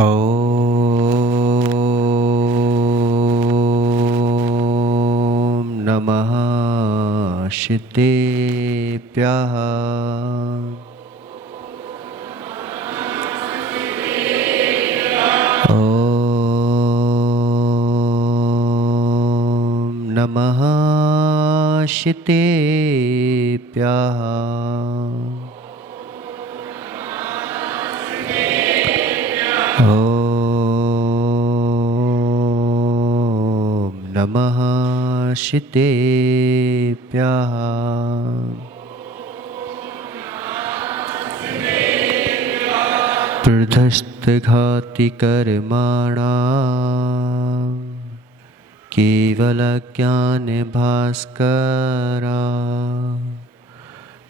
ॐ नमः शितेभ्यः। ॐ नमः शितेभ्यः। नमः शितेभ्यः। पृथस्थघातिकर्माणां केवलज्ञानभास्करा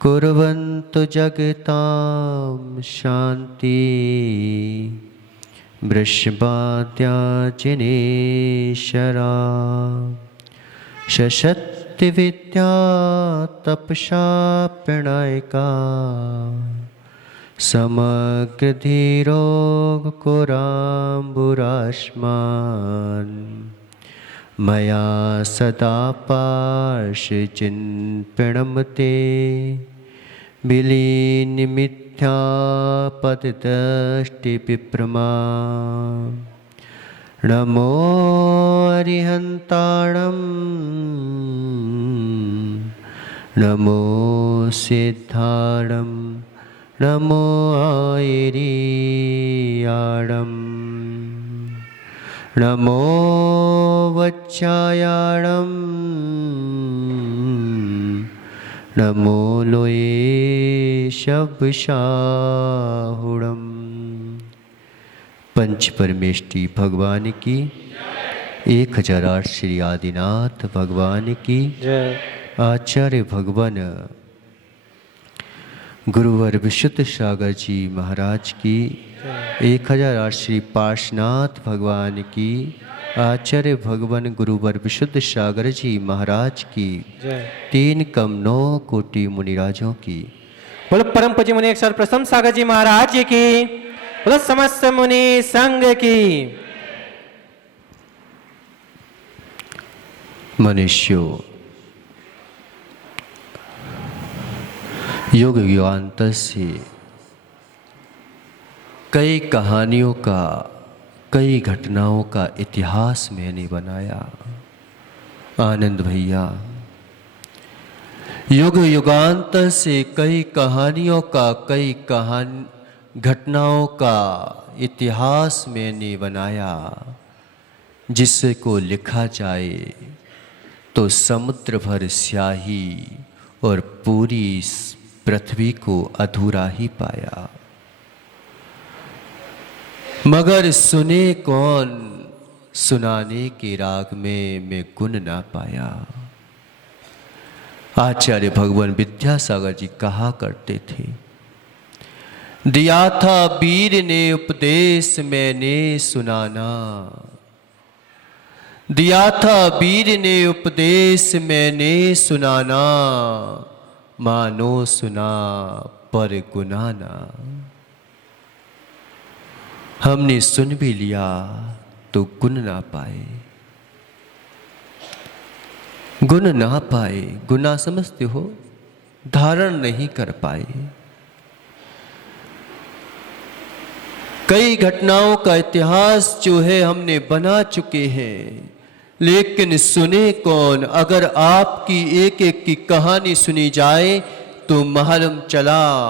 कुर्वन्तु जगतां शान्ति वृषभाद्याजिनेशरा शशक्तिविद्या तपसा प्रणयिका समग्रधीरोगकुराम्बुराश्मान् मया सदा पार्श्वचिन्प्रणमते विलीनमिथ्यापदष्टिविप्रमा। नमो अरिहन्ताणं नमो सिद्धाणं नमो आयर्याणं नमो वत्सायाणं नमो लोये शब्दशाहुणम्। पंच परमेष्टि भगवान की 1008 श्री आदिनाथ भगवान की जय। आचार्य भगवान गुरुवर विशुद्ध सागर जी महाराज की 1008 श्री पार्श्वनाथ भगवान की आचार्य भगवान गुरुवर विशुद्ध सागर जी महाराज की जय। 3 कम 9 कोटि मुनिराजों की। बोलो परम पूज्य मुनि अक्षर प्रथम सागर जी महाराज जी की। बोलो समस्त मुनि संघ की। मनुष्यों, युग युगांतर से कई कहानियों का, कई घटनाओं का इतिहास मैंने बनाया। आनंद भैया, युग युगांतर से कई कहानियों का, कई घटनाओं का इतिहास मैंने बनाया। जिसको लिखा जाए तो समुद्र भर स्याही और पूरी पृथ्वी को अधूरा ही पाया। मगर सुने कौन, सुनाने के राग में मैं गुण ना पाया। आचार्य भगवान विद्यासागर जी कहा करते थे, दिया था वीर ने उपदेश मैंने सुनाना, दिया था वीर ने उपदेश मैंने सुनाना, मानो सुना पर गुनाना। हमने सुन भी लिया तो गुण ना पाए, गुण ना पाए, गुना समझते हो, धारण नहीं कर पाए। कई घटनाओं का इतिहास जो है हमने बना चुके हैं, लेकिन सुने कौन। अगर आपकी एक एक की कहानी सुनी जाए तो मालूम चला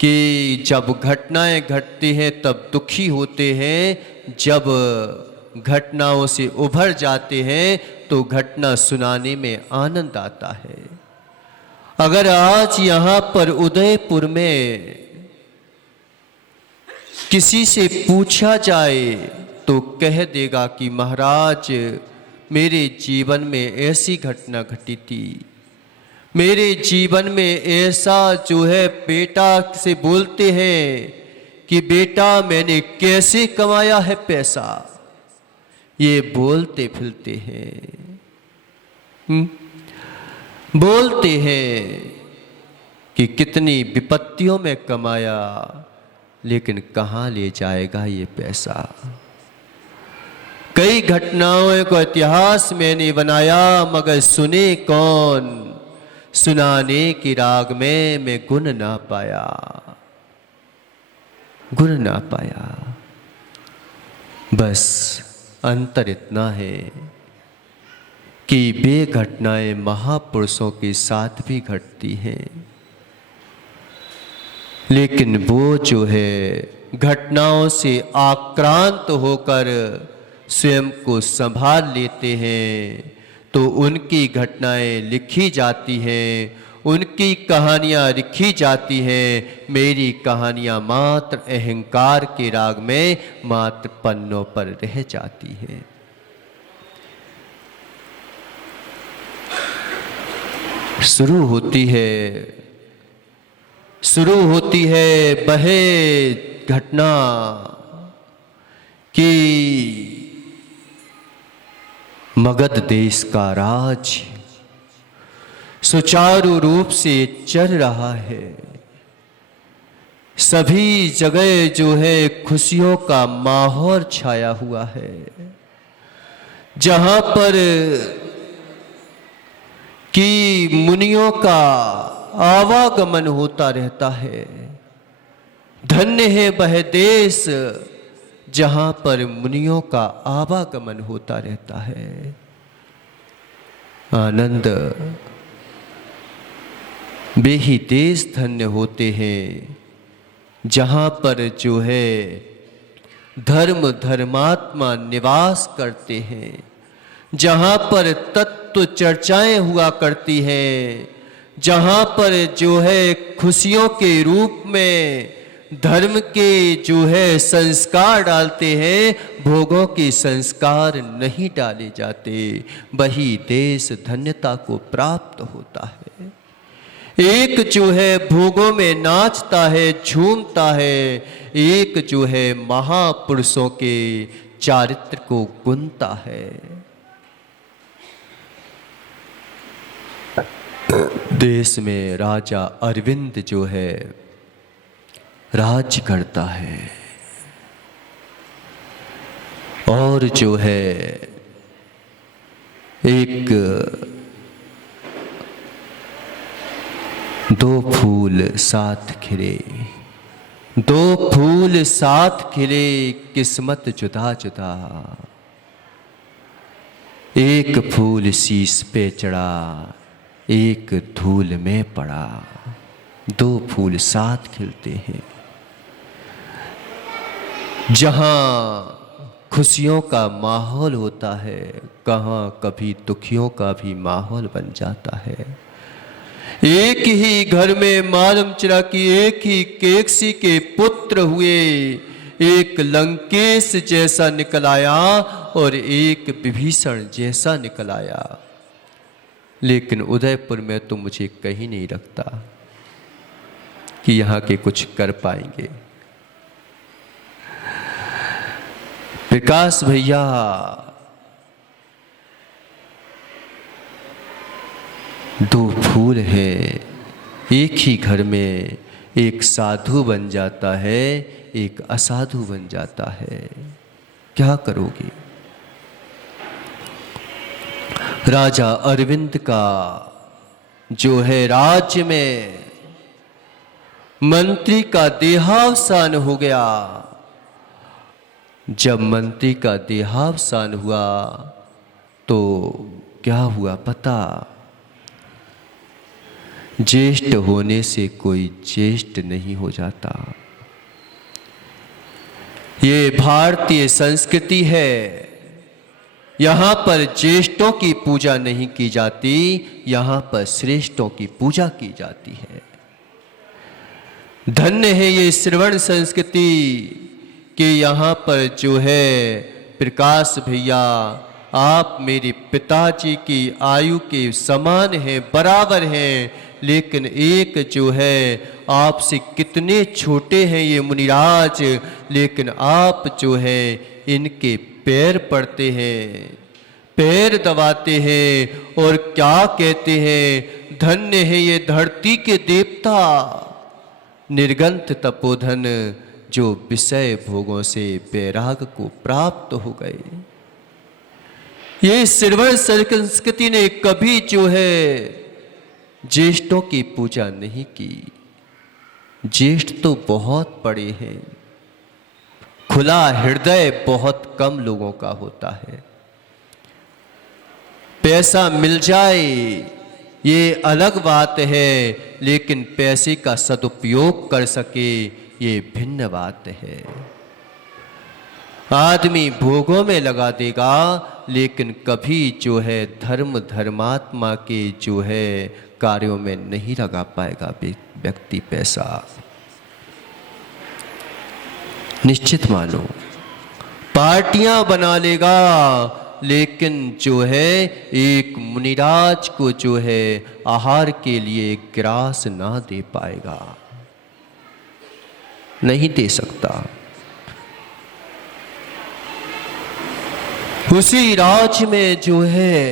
कि जब घटनाएं घटती हैं तब दुखी होते हैं, जब घटनाओं से उभर जाते हैं तो घटना सुनाने में आनंद आता है। अगर आज यहाँ पर उदयपुर में किसी से पूछा जाए तो कह देगा कि महाराज मेरे जीवन में ऐसी घटना घटी थी, मेरे जीवन में ऐसा जो है, बेटा से बोलते हैं कि बेटा मैंने कैसे कमाया है पैसा, ये बोलते फिरते हैं। बोलते हैं कि कितनी विपत्तियों में कमाया, लेकिन कहाँ ले जाएगा ये पैसा। कई घटनाओं को इतिहास मैंने बनाया, मगर सुने कौन, सुनाने की राग में मैं गुण ना पाया, गुण ना पाया। बस अंतर इतना है कि वे घटनाएं महापुरुषों के साथ भी घटती हैं, लेकिन वो जो है घटनाओं से आक्रांत होकर स्वयं को संभाल लेते हैं, तो उनकी घटनाएं लिखी जाती हैं, उनकी कहानियां लिखी जाती हैं। मेरी कहानियां मात्र अहंकार के राग में मात्र पन्नों पर रह जाती हैं। शुरू होती है बहे घटना कि मगध देश का राज सुचारू रूप से चल रहा है। सभी जगह जो है खुशियों का माहौल छाया हुआ है। जहां पर कि मुनियों का आवागमन होता रहता है। धन्य है वह देश जहां पर मुनियों का आवागमन होता रहता है। आनंद वे ही देश धन्य होते हैं जहां पर जो है धर्मात्मा निवास करते हैं, जहां पर तत्व चर्चाएं हुआ करती हैं, जहां पर जो है खुशियों के रूप में धर्म के जो है संस्कार डालते हैं, भोगों के संस्कार नहीं डाले जाते। वही देश धन्यता को प्राप्त होता है। एक जो है भोगों में नाचता है, झूमता है, एक जो है महापुरुषों के चारित्र को गुनता है। देश में राजा अरविंद जो है राज्य करता है, और जो है एक दो फूल साथ खिले, दो फूल साथ खिले, किस्मत जुदा जुदा। एक फूल शीश पे चढ़ा, एक धूल में पड़ा। दो फूल साथ खिलते हैं। जहां खुशियों का माहौल होता है, कहाँ कभी दुखियों का भी माहौल बन जाता है। एक ही घर में मालूम चला कि एक ही केकसी के पुत्र हुए, एक लंकेश जैसा निकल आया और एक विभीषण जैसा निकल आया। लेकिन उदयपुर में तो मुझे कहीं नहीं लगता कि यहाँ के कुछ कर पाएंगे। विकास भैया दो फूल है, एक ही घर में एक साधु बन जाता है, एक असाधु बन जाता है। क्या करोगे? राजा अरविंद का जो है राज्य में मंत्री का देहावसान हो गया। जब मंत्री का देहावसान हुआ तो क्या हुआ पता? ज्येष्ठ होने से कोई ज्येष्ठ नहीं हो जाता। ये भारतीय संस्कृति है। यहाँ पर ज्येष्ठों की पूजा नहीं की जाती, यहाँ पर श्रेष्ठों की पूजा की जाती है। धन्य है ये श्रवण संस्कृति कि यहाँ पर जो है प्रकाश भैया, आप मेरे पिताजी की आयु के समान हैं, बराबर हैं, लेकिन एक जो है आपसे कितने छोटे हैं ये मुनिराज, लेकिन आप जो है इनके पैर पड़ते हैं, पैर दबाते हैं और क्या कहते हैं, धन्य है ये धरती के देवता, निर्गंत तपोधन जो विषय भोगों से वैराग को प्राप्त हो गए। ये श्रवण संस्कृति ने कभी जो है ज्येष्ठों की पूजा नहीं की। ज्येष्ठ तो बहुत बड़े हैं, खुला हृदय बहुत कम लोगों का होता है। पैसा मिल जाए ये अलग बात है, लेकिन पैसे का सदुपयोग कर सके ये भिन्न बात है। आदमी भोगों में लगा देगा, लेकिन कभी जो है धर्मात्मा के जो है कार्यों में नहीं लगा पाएगा व्यक्ति पैसा। निश्चित मानो पार्टियां बना लेगा, लेकिन जो है एक मुनिराज को जो है आहार के लिए ग्रास ना दे पाएगा, नहीं दे सकता। उसी राज में जो है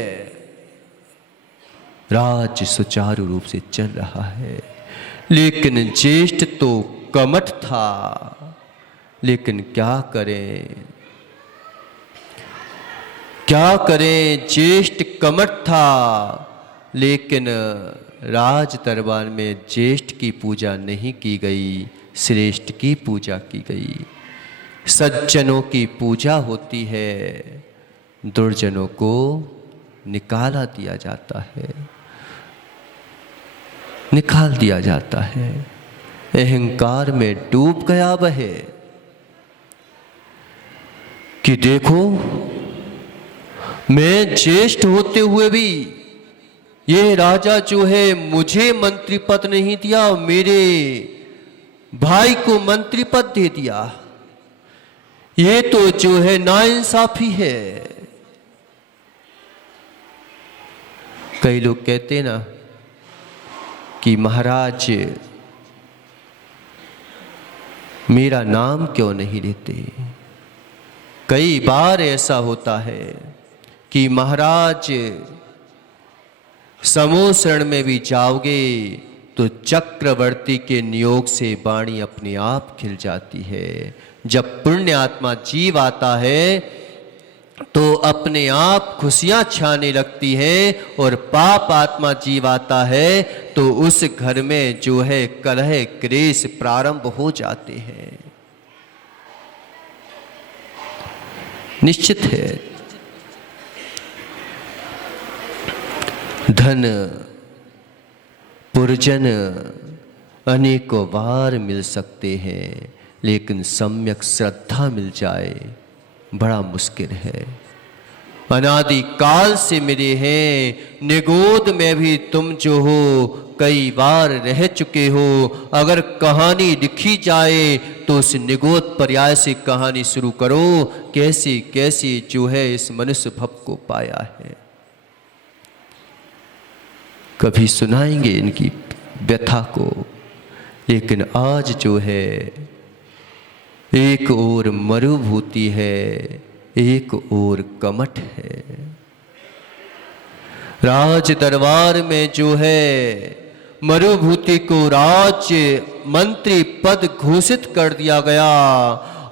राज सुचारू रूप से चल रहा है, लेकिन ज्येष्ठ तो कमठ था। लेकिन क्या करें, क्या करें, ज्येष्ठ कमठ था, लेकिन राज दरबार में ज्येष्ठ की पूजा नहीं की गई, श्रेष्ठ की पूजा की गई। सज्जनों की पूजा होती है, दुर्जनों को निकाला दिया जाता है, निकाल दिया जाता है। अहंकार में डूब गया वह कि देखो मैं ज्येष्ठ होते हुए भी ये राजा जो है मुझे मंत्री पद नहीं दिया, मेरे भाई को मंत्री पद दे दिया। ये तो जो है नाइंसाफी है। कई लोग कहते ना कि महाराज मेरा नाम क्यों नहीं लेते। कई बार ऐसा होता है कि महाराज समूह शरण में भी जाओगे तो चक्रवर्ती के नियोग से वाणी अपने आप खिल जाती है। जब पुण्य आत्मा जीव आता है तो अपने आप खुशियां छाने लगती है, और पाप आत्मा जीव आता है तो उस घर में जो है कलह क्लेश प्रारंभ हो जाते हैं। निश्चित है धन पुरजन अनेकों बार मिल सकते हैं, लेकिन सम्यक श्रद्धा मिल जाए बड़ा मुश्किल है। अनादि काल से मिले हैं, निगोद में भी तुम जो हो कई बार रह चुके हो। अगर कहानी लिखी जाए तो उस निगोद पर्याय से कहानी शुरू करो, कैसे कैसे जो है इस मनुष्य भव को पाया है। कभी सुनाएंगे इनकी व्यथा को, लेकिन आज जो है एक ओर मरुभूति है, एक ओर कमठ है। राज दरबार में जो है मरुभूति को राज्य मंत्री पद घोषित कर दिया गया,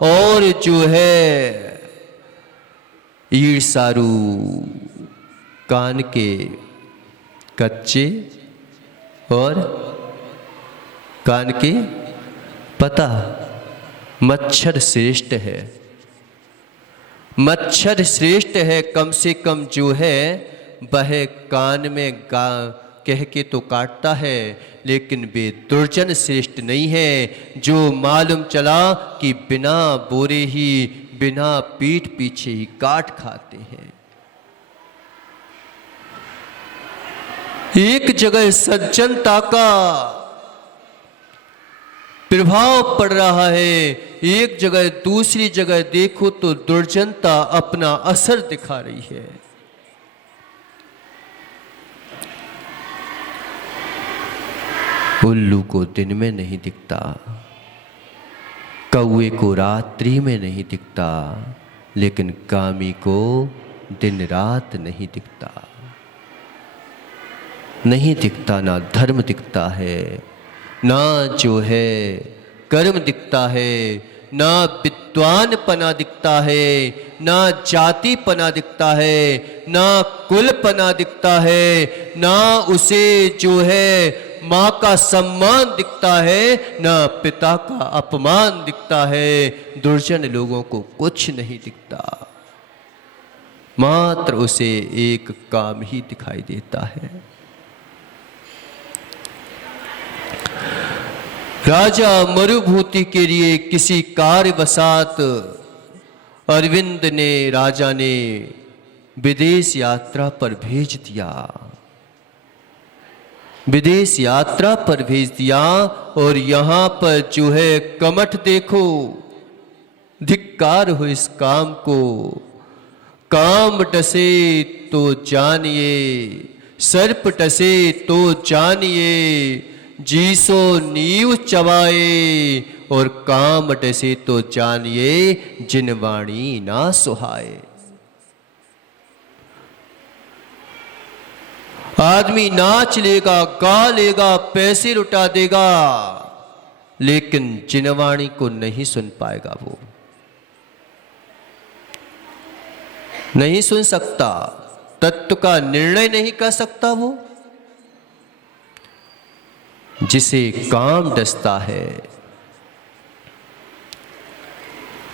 और जो है ईर्षारु कान के कच्चे और कान के पता। मच्छर श्रेष्ठ है, मच्छर श्रेष्ठ है। कम से कम जो है वह कान में कह के तो काटता है, लेकिन वे दुर्जन श्रेष्ठ नहीं है जो मालूम चला कि बिना बोरे ही बिना पीठ पीछे ही काट खाते हैं। एक जगह सज्जनता का प्रभाव पड़ रहा है, एक जगह दूसरी जगह देखो तो दुर्जनता अपना असर दिखा रही है। उल्लू को दिन में नहीं दिखता, कौवे को रात्रि में नहीं दिखता, लेकिन कामी को दिन रात नहीं दिखता। नहीं दिखता, ना धर्म दिखता है, ना जो है कर्म दिखता है, ना विद्वान पना दिखता है, ना जाति पना दिखता है, ना कुल पना दिखता है, ना उसे जो है माँ का सम्मान दिखता है, ना पिता का अपमान दिखता है। दुर्जन लोगों को कुछ नहीं दिखता, मात्र उसे एक काम ही दिखाई देता है। राजा मरुभूति के लिए किसी कार्यवशात अरविंद ने राजा ने विदेश यात्रा पर भेज दिया, विदेश यात्रा पर भेज दिया। और यहां पर जो है कमठ देखो, धिक्कार हो इस काम को। काम डसे तो जानिए, सर्प डसे तो जानिए, जीसो नीव चबाए, और काम डसे तो जानिए, जिन वाणी ना सुहाए। आदमी नाच लेगा, गा लेगा, पैसे लुटा देगा, लेकिन जिनवाणी को नहीं सुन पाएगा, वो नहीं सुन सकता, तत्व का निर्णय नहीं कर सकता। वो जिसे काम डसता है,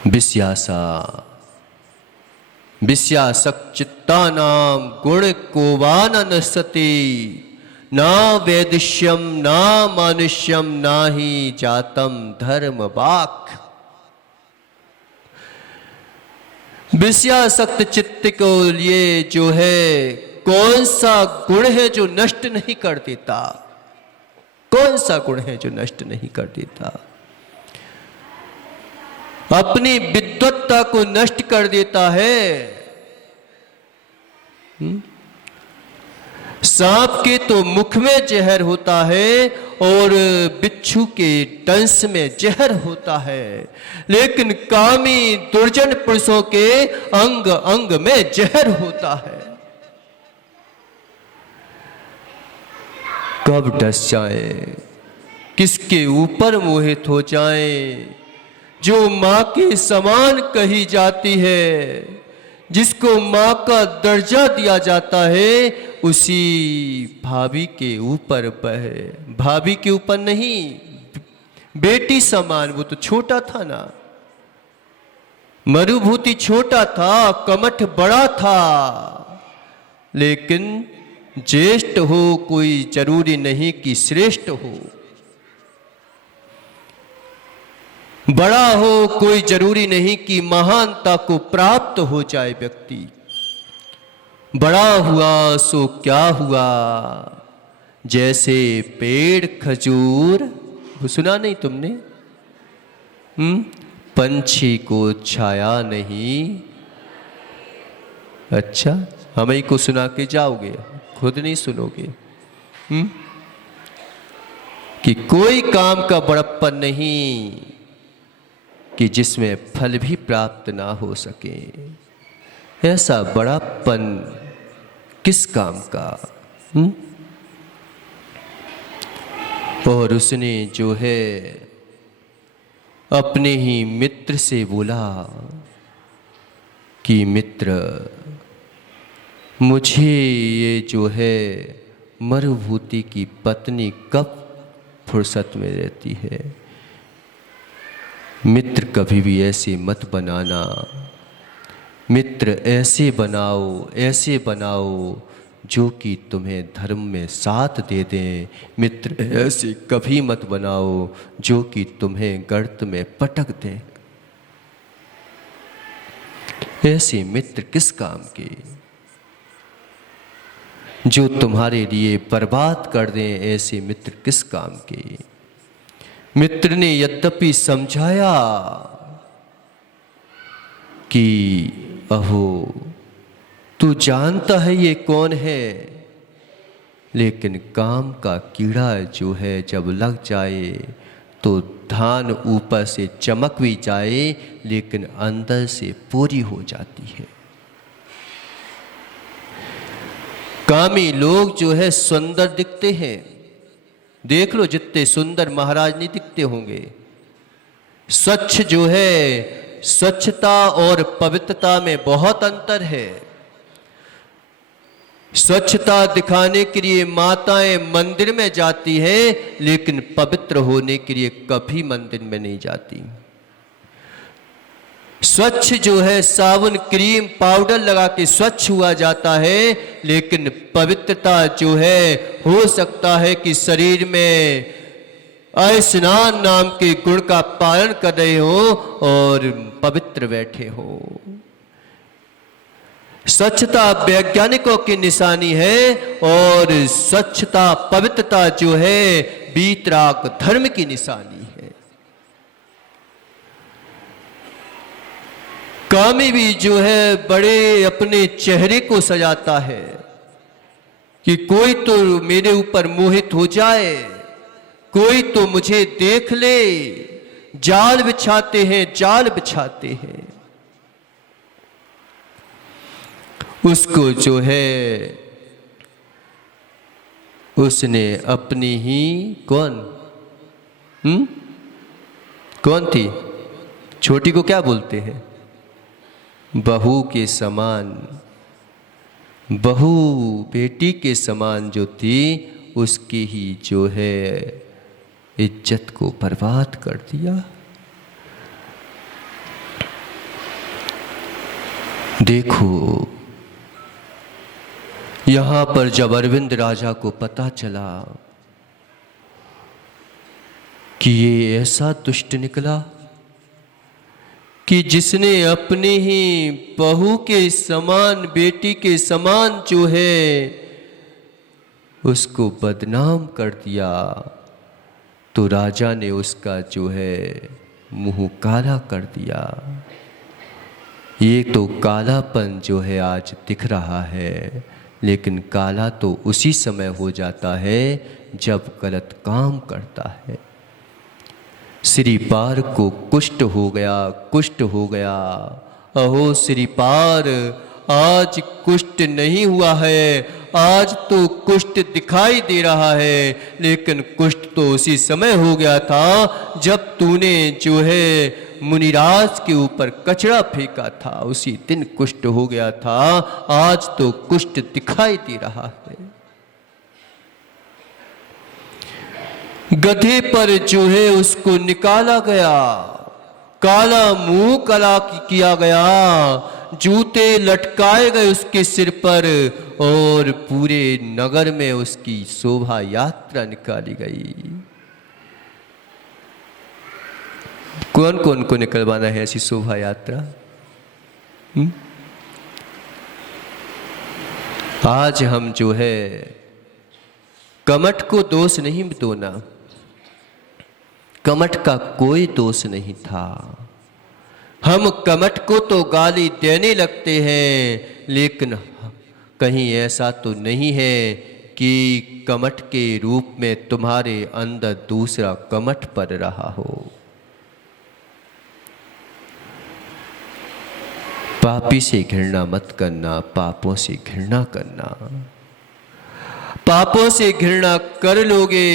विस्यासा विस्यासक चित्ता नाम गुण कोवान नसते, ना वैदिष्यम ना मानुष्यम ना ही जातम धर्म वाक। विषयासक्त चित्त को लिए जो है कौन सा गुण है जो नष्ट नहीं कर देता, कौन सा गुण है जो नष्ट नहीं कर देता। अपनी विद्वत्ता को नष्ट कर देता है। सांप के तो मुख में जहर होता है और बिच्छू के डंस में जहर होता है, लेकिन कामी दुर्जन पुरुषों के अंग अंग में जहर होता है। कब डस जाए, किसके ऊपर मोहित हो जाए। जो मां के समान कही जाती है, जिसको मां का दर्जा दिया जाता है, उसी भाभी के ऊपर बहे। भाभी के ऊपर नहीं, बेटी समान। वो तो छोटा था ना, मरुभूति छोटा था, कमठ बड़ा था, लेकिन ज्येष्ठ हो कोई जरूरी नहीं कि श्रेष्ठ हो, बड़ा हो कोई जरूरी नहीं कि महानता को प्राप्त हो जाए व्यक्ति। बड़ा हुआ सो क्या हुआ, जैसे पेड़ खजूर, सुना नहीं तुमने? पंछी को छाया नहीं। अच्छा, हमें को सुना के जाओगे, खुद नहीं सुनोगे। कि कोई काम का बड़प्पन नहीं कि जिसमें फल भी प्राप्त ना हो सके। ऐसा बड़ापन किस काम का? और उसने जो है अपने ही मित्र से बोला कि मित्र, मुझे ये जो है मरुभूति की पत्नी कब फुर्सत में रहती है। मित्र कभी भी ऐसे मत बनाना, मित्र ऐसे बनाओ, ऐसे बनाओ जो कि तुम्हें धर्म में साथ दे दें। मित्र ऐसे कभी मत बनाओ जो कि तुम्हें गर्त में पटक दें। ऐसे मित्र किस काम के, जो तुम्हारे लिए बर्बाद कर दें। ऐसे मित्र किस काम के? मित्र ने यद्यपि समझाया कि अहो तू जानता है ये कौन है, लेकिन काम का कीड़ा जो है जब लग जाए तो धान ऊपर से चमक भी जाए लेकिन अंदर से पूरी हो जाती है। कामी लोग जो है सुंदर दिखते हैं, देख लो जितने सुंदर महाराज नहीं दिखते होंगे, स्वच्छ जो है, स्वच्छता और पवित्रता में बहुत अंतर है। स्वच्छता दिखाने के लिए माताएं मंदिर में जाती है, लेकिन पवित्र होने के लिए कभी मंदिर में नहीं जाती। स्वच्छ जो है साबुन क्रीम पाउडर लगा के स्वच्छ हुआ जाता है, लेकिन पवित्रता जो है हो सकता है कि शरीर में स्नान नाम के गुण का पालन कर रहे हो और पवित्र बैठे हो। स्वच्छता वैज्ञानिकों की निशानी है और स्वच्छता पवित्रता जो है वीतराग धर्म की निशानी है। कामी भी जो है बड़े अपने चेहरे को सजाता है कि कोई तो मेरे ऊपर मोहित हो जाए, कोई तो मुझे देख ले। जाल बिछाते हैं, जाल बिछाते हैं। उसको जो है उसने अपनी ही कौन थी, छोटी को क्या बोलते हैं, बहू के समान, बहू बेटी के समान जो थी, उसकी ही जो है इज्जत को बर्बाद कर दिया। देखो यहां पर जब अरविंद राजा को पता चला कि ये ऐसा दुष्ट निकला कि जिसने अपने ही बहू के समान, बेटी के समान जो है उसको बदनाम कर दिया, तो राजा ने उसका जो है मुंह काला कर दिया। ये तो कालापन जो है आज दिख रहा है, लेकिन काला तो उसी समय हो जाता है जब गलत काम करता है। श्रीपार को कुष्ठ हो गया, कुष्ठ हो गया। अहो श्रीपार, आज कुष्ठ नहीं हुआ है, आज तो कुष्ठ दिखाई दे रहा है, लेकिन कुष्ठ तो उसी समय हो गया था जब तूने जो है मुनिराज के ऊपर कचरा फेंका था, उसी दिन कुष्ठ हो गया था। आज तो कुष्ठ दिखाई दे रहा है। गधे पर जो है उसको निकाला गया, काला मुंह काला किया गया, जूते लटकाए गए उसके सिर पर और पूरे नगर में उसकी शोभा यात्रा निकाली गई। कौन कौन को निकलवाना है ऐसी शोभा यात्रा? आज हम जो है कमठ को दोष नहीं दोना, कमठ का कोई दोष नहीं था। हम कमठ को तो गाली देने लगते हैं, लेकिन कहीं ऐसा तो नहीं है कि कमठ के रूप में तुम्हारे अंदर दूसरा कमठ पड़ रहा हो। पापी से घृणा मत करना, पापों से घृणा करना। पापों से घृणा कर लोगे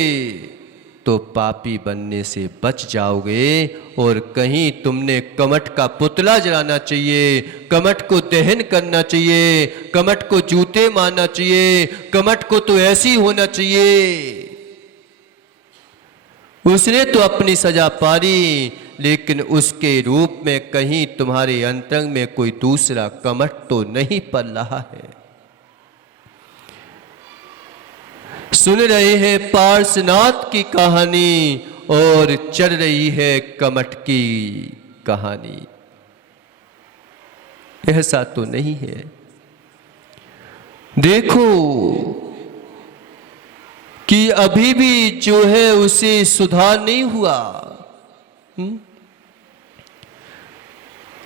तो पापी बनने से बच जाओगे। और कहीं तुमने कमठ का पुतला जलाना चाहिए, कमठ को दहन करना चाहिए, कमठ को जूते मारना चाहिए, कमठ को तो ऐसी होना चाहिए। उसने तो अपनी सजा पारी, लेकिन उसके रूप में कहीं तुम्हारे अंतरंग में कोई दूसरा कमठ तो नहीं पल रहा है। सुन रहे हैं पार्श्वनाथ की कहानी और चल रही है कमठ की कहानी। ऐसा तो नहीं है। देखो कि अभी भी जो है उसे सुधार नहीं हुआ,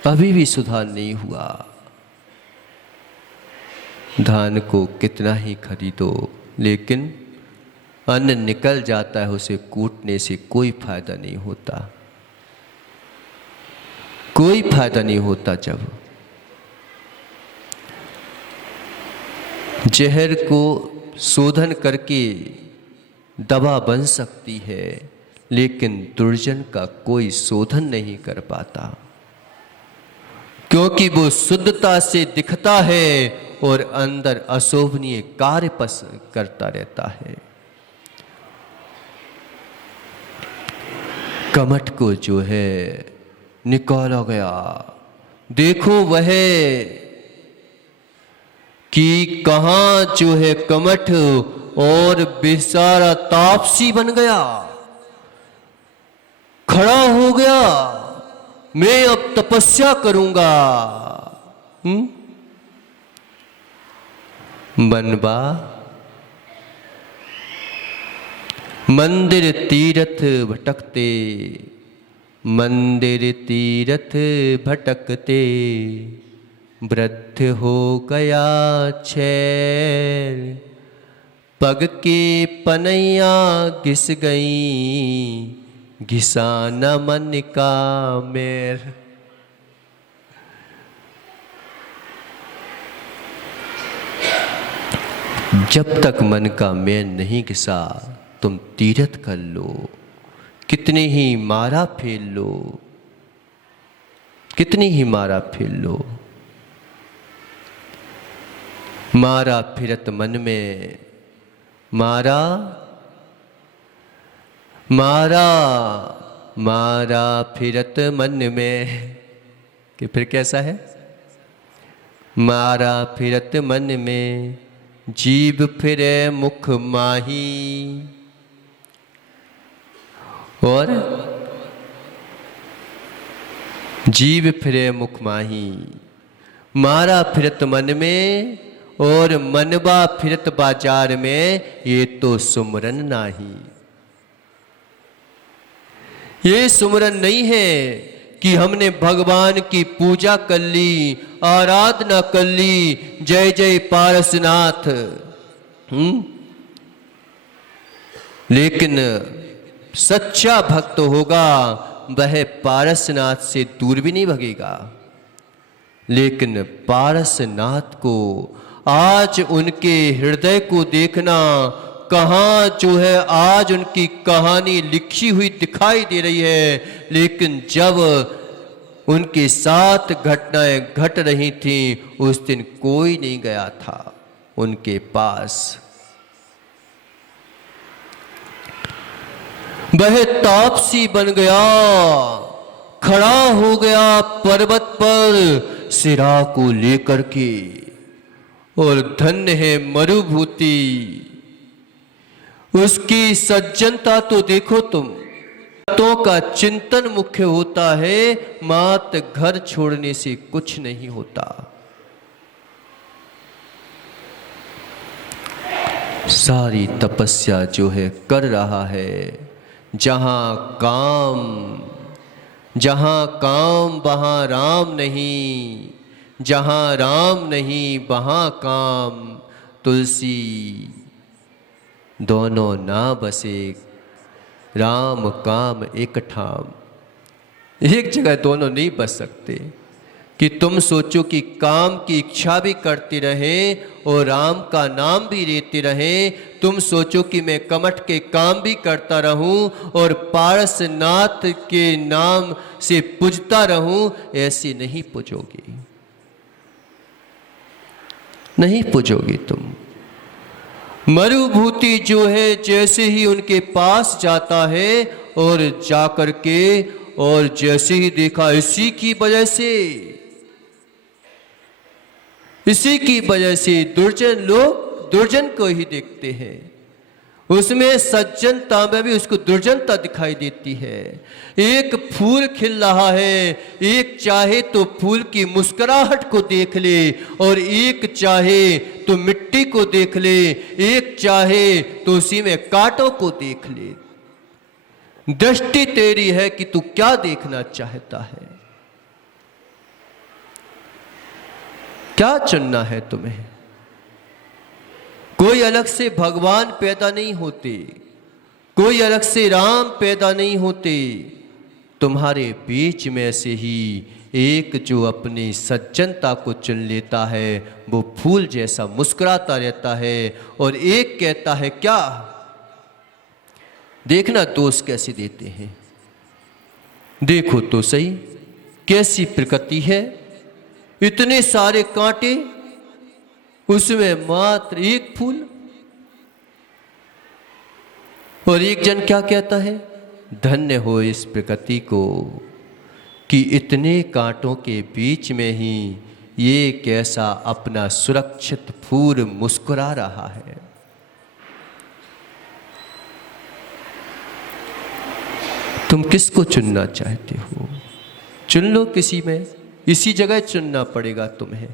अभी भी सुधार नहीं हुआ। धान को कितना ही खरीदो, लेकिन अन्न निकल जाता है, उसे कूटने से कोई फायदा नहीं होता, कोई फायदा नहीं होता। जब जहर को शोधन करके दवा बन सकती है, लेकिन दुर्जन का कोई शोधन नहीं कर पाता, क्योंकि वो शुद्धता से दिखता है और अंदर अशोभनीय कार्य करता रहता है। कमठ को जो है निकाला गया, देखो वह कि कहां जो है कमठ और बेचारा तापसी बन गया, खड़ा हो गया, मैं अब तपस्या करूंगा। बनवा मंदिर तीर्थ भटकते, मंदिर तीर्थ भटकते, वृद्ध हो गया छैर, पग के पनैया घिस गई, घिसा न मन का मेर। जब तक मन का मैल नहीं घिसा तुम तीर्थ कर लो, कितने ही मारा फेर लो, कितनी ही मारा फेर लो। मारा फिरत मन में, मारा मारा मारा फिरत मन में, कि फिर कैसा है? मारा फिरत मन में, जीव फिरे मुख माही। और जीव फिरे मुख माही, मारा फिरत मन में और मनवा फिरत बाजार में, ये तो सुमरन नाही। ये सुमरन नहीं है कि हमने भगवान की पूजा कर ली, आराधना कर ली, जय जय पारसनाथ। लेकिन सच्चा भक्त होगा वह पारसनाथ से दूर भी नहीं भगेगा। लेकिन पारसनाथ को आज उनके हृदय को देखना, कहाँ जो है आज उनकी कहानी लिखी हुई दिखाई दे रही है, लेकिन जब उनके साथ घटनाएं घट रही थी उस दिन कोई नहीं गया था उनके पास। वह तापसी बन गया, खड़ा हो गया पर्वत पर सिरा को लेकर के, और धन्य है मरुभूति। उसकी सज्जनता तो देखो तुम। तो का चिंतन मुख्य होता है, मात घर छोड़ने से कुछ नहीं होता। सारी तपस्या जो है कर रहा है, जहां काम वहां राम नहीं, जहां राम नहीं वहां काम। तुलसी दोनों ना बसे, राम काम एक ठाम। एक जगह दोनों नहीं बस सकते कि तुम सोचो कि काम की इच्छा भी करते रहे और राम का नाम भी लेते रहे। तुम सोचो कि मैं कमठ के काम भी करता रहूं और पारसनाथ के नाम से पूजता रहूं, ऐसे नहीं पूजोगे, नहीं पूजोगे तुम। मरुभूति जो है जैसे ही उनके पास जाता है और जाकर के और जैसे ही देखा इसी की वजह से दुर्जन लोग दुर्जन को ही देखते हैं। उसमें सज्जनता में भी उसको दुर्जनता दिखाई देती है। एक फूल खिल रहा है, एक चाहे तो फूल की मुस्कुराहट को देख ले और एक चाहे तो मिट्टी को देख ले, एक चाहे तो उसी में कांटों को देख ले। दृष्टि तेरी है कि तू क्या देखना चाहता है, क्या चुनना है तुम्हें। कोई अलग से भगवान पैदा नहीं होते, कोई अलग से राम पैदा नहीं होते। तुम्हारे बीच में से ही एक जो अपनी सज्जनता को चुन लेता है, वो फूल जैसा मुस्कुराता रहता है। और एक कहता है क्या, देखना दोष कैसे देते हैं। देखो तो सही कैसी प्रकृति है, इतने सारे कांटे, उसमें मात्र एक फूल। और एक जन क्या कहता है, धन्य हो इस प्रकृति को कि इतने कांटों के बीच में ही ये कैसा अपना सुरक्षित फूल मुस्कुरा रहा है। तुम किसको चुनना चाहते हो, चुन लो किसी में, इसी जगह चुनना पड़ेगा तुम्हें।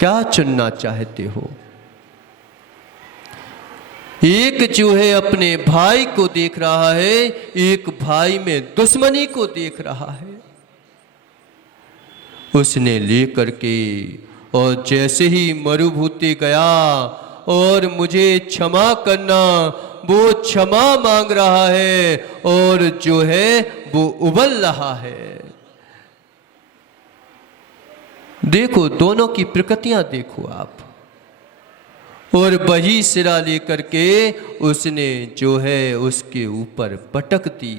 क्या चुनना चाहते हो? एक जो है अपने भाई को देख रहा है, एक भाई में दुश्मनी को देख रहा है। उसने लेकर के और जैसे ही मरुभूति गया और मुझे क्षमा करना, वो क्षमा मांग रहा है और जो है वो उबल रहा है। देखो दोनों की प्रकृतियां देखो आप। और वही सिरा लेकर के उसने जो है उसके ऊपर पटक दी।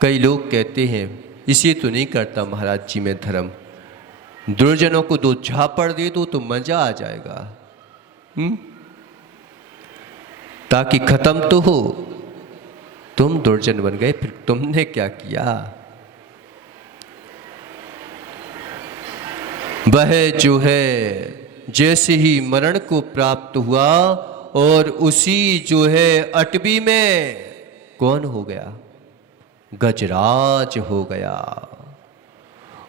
कई लोग कहते हैं इसे तो नहीं करता महाराज जी में धर्म, दुर्जनों को दो झापड़ दे दो तो मजा आ जाएगा, ताकि खत्म तो हो। तुम दुर्जन बन गए, फिर तुमने क्या किया? वह जो है जैसे ही मरण को प्राप्त हुआ और उसी जो है अटवी में कौन हो गया? गजराज हो गया।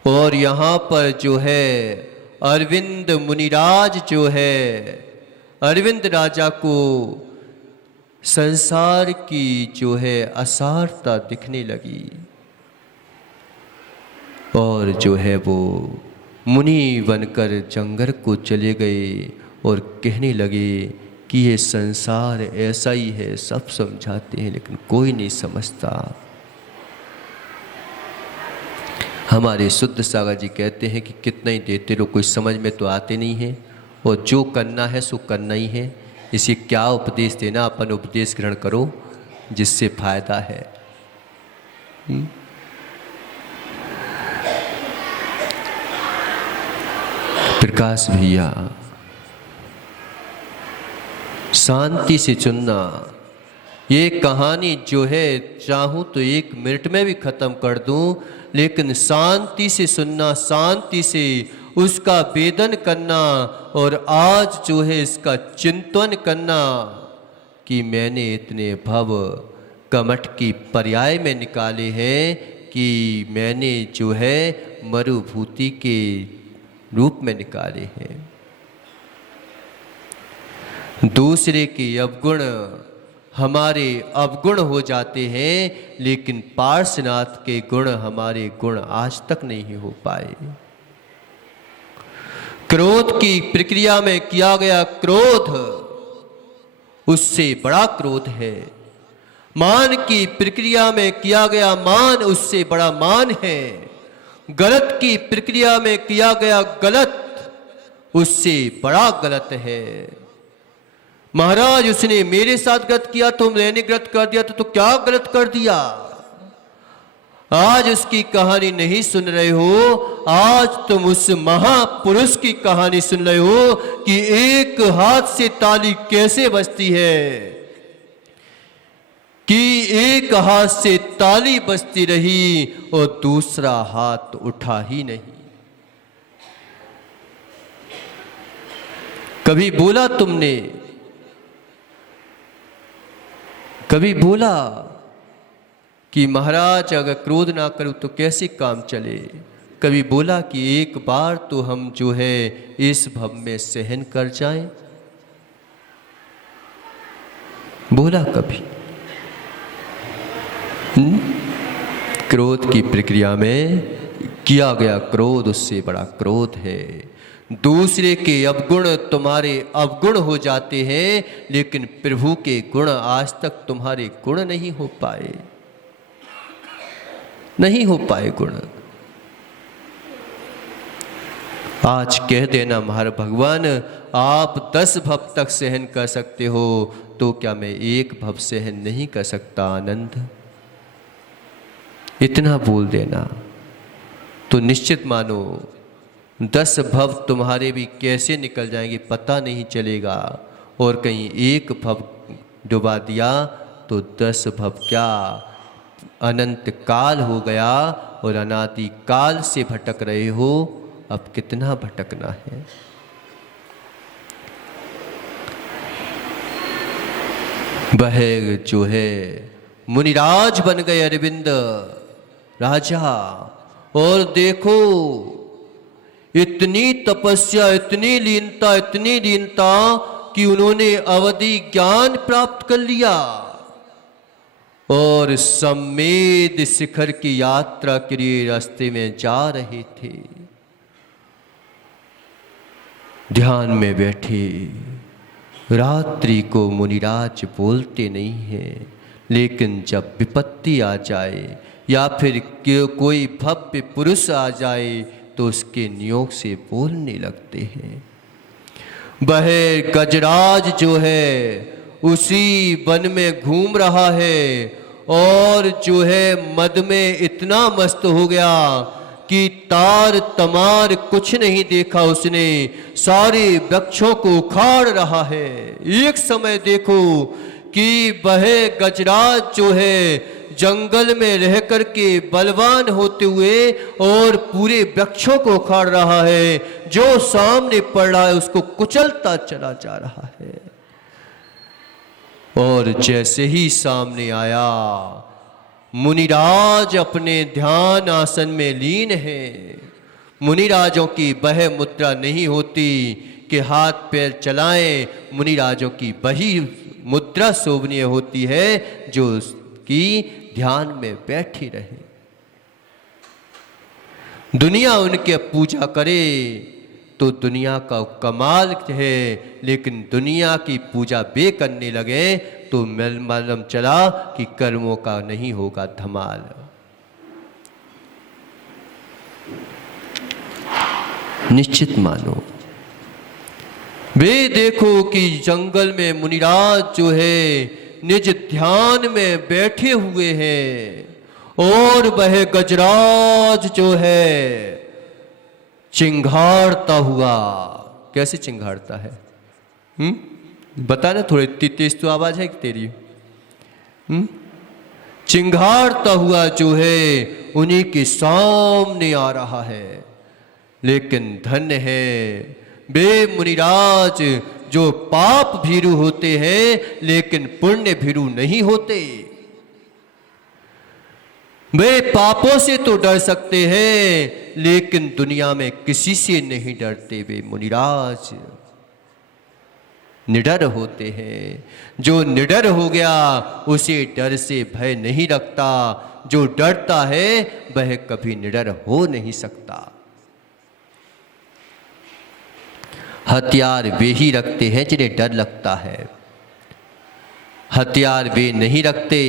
और यहाँ पर जो है अरविंद मुनिराज जो है, अरविंद राजा को संसार की जो है असारता दिखने लगी और जो है वो मुनि बनकर जंगल को चले गए और कहने लगे कि ये संसार ऐसा ही है, सब समझाते हैं लेकिन कोई नहीं समझता। हमारे शुद्ध सागर जी कहते हैं कि कितना ही देते रहो, कोई समझ में तो आते नहीं है, और जो करना है सो करना ही है। इसे क्या उपदेश देना, अपन उपदेश ग्रहण करो जिससे फायदा है। प्रकाश भैया, शांति से चुनना। ये कहानी जो है चाहूं तो 1 मिनट में भी खत्म कर दूं, लेकिन शांति से सुनना, शांति से उसका वेदन करना और आज जो है इसका चिंतन करना कि मैंने इतने भव कमठ की पर्याय में निकाले हैं कि मैंने जो है मरुभूति के रूप में निकाले हैं। दूसरे के अवगुण हमारे अवगुण हो जाते हैं, लेकिन पार्श्वनाथ के गुण हमारे गुण आज तक नहीं हो पाए। क्रोध की प्रक्रिया में किया गया क्रोध उससे बड़ा क्रोध है। मान की प्रक्रिया में किया गया मान उससे बड़ा मान है। गलत की प्रक्रिया में किया गया गलत उससे बड़ा गलत है। महाराज उसने मेरे साथ गलत किया तो मैंने गलत कर दिया, तो क्या गलत कर दिया? आज उसकी कहानी नहीं सुन रहे हो, आज तुम उस महापुरुष की कहानी सुन रहे हो कि एक हाथ से ताली कैसे बजती है, कि एक हाथ से ताली बजती रही और दूसरा हाथ उठा ही नहीं। कभी बोला तुमने, कभी बोला कि महाराज अगर क्रोध ना करूं तो कैसे काम चले? कभी बोला कि एक बार तो हम जो है इस भव में सहन कर जाएं? बोला कभी? क्रोध की प्रक्रिया में किया गया क्रोध उससे बड़ा क्रोध है। दूसरे के अवगुण तुम्हारे अवगुण हो जाते हैं, लेकिन प्रभु के गुण आज तक तुम्हारे गुण नहीं हो पाए, नहीं हो पाए गुण। आज कह देना महाराज भगवान, आप 10 भव तक सहन कर सकते हो, तो क्या मैं एक भव सहन नहीं कर सकता आनंद? इतना बोल देना तो निश्चित मानो 10 भव तुम्हारे भी कैसे निकल जाएंगे पता नहीं चलेगा। और कहीं एक भव डुबा दिया तो 10 भव क्या अनंत काल हो गया, और अनादि काल से भटक रहे हो। अब कितना भटकना है। वह जो है मुनिराज बन गए अरविंद राजा, और देखो इतनी तपस्या, इतनी लीनता कि उन्होंने अवधि ज्ञान प्राप्त कर लिया और सम्मेद शिखर की यात्रा के लिए रास्ते में जा रहे थे। ध्यान में बैठे, रात्रि को मुनिराज बोलते नहीं हैं, लेकिन जब विपत्ति आ जाए या फिर कोई भव्य पुरुष आ जाए तो उसके नियोग से बोलने लगते हैं। वह गजराज जो है उसी वन में घूम रहा है और जो है मद में इतना मस्त हो गया कि तार तमार कुछ नहीं देखा उसने, सारे वृक्षों को उखाड़ रहा है। एक समय देखो कि वह गजराज जो है जंगल में रह करके बलवान होते हुए और पूरे वृक्षों को उखाड़ रहा है, जो सामने पड़ रहा है उसको कुचलता चला जा रहा है। और जैसे ही सामने आया, मुनिराज अपने ध्यान आसन में लीन है। मुनिराजों की वह मुद्रा नहीं होती कि हाथ पैर चलाएं, मुनिराजों की वही मुद्रा शोभनीय होती है जो कि ध्यान में बैठी रहे। दुनिया उनके पूजा करे तो दुनिया का कमाल है, लेकिन दुनिया की पूजा वे करने लगे तो मालूम चला कि कर्मों का नहीं होगा धमाल। निश्चित मानो वे देखो कि जंगल में मुनिराज जो है निज ध्यान में बैठे हुए हैं और वह गजराज जो है चिंघाड़ता हुआ, कैसे चिंघाड़ता है बता ना, थोड़ी तेज तो आवाज है कि तेरी। चिंघाड़ता हुआ जो है उन्हीं के सामने आ रहा है। लेकिन धन्य है वे मुनिराज जो पाप भीरु होते हैं लेकिन पुण्य भीरु नहीं होते। वे पापों से तो डर सकते हैं लेकिन दुनिया में किसी से नहीं डरते। वे मुनिराज निडर होते हैं। जो निडर हो गया उसे डर से भय नहीं रखता, जो डरता है वह कभी निडर हो नहीं सकता। हथियार वे ही रखते हैं जिन्हें डर लगता है, हथियार वे नहीं रखते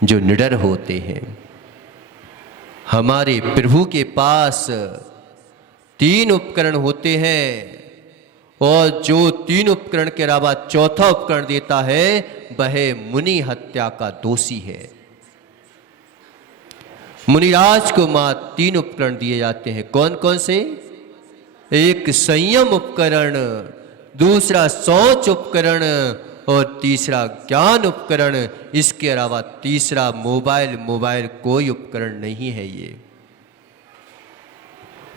जो निडर होते हैं। हमारे प्रभु के पास 3 उपकरण होते हैं और जो 3 उपकरण के अलावा चौथा उपकरण देता है वह मुनि हत्या का दोषी है। मुनिराज को मात्र 3 उपकरण दिए जाते हैं। कौन कौन से? एक संयम उपकरण, दूसरा शौच उपकरण और तीसरा ज्ञान उपकरण। इसके अलावा तीसरा मोबाइल कोई उपकरण नहीं है ये।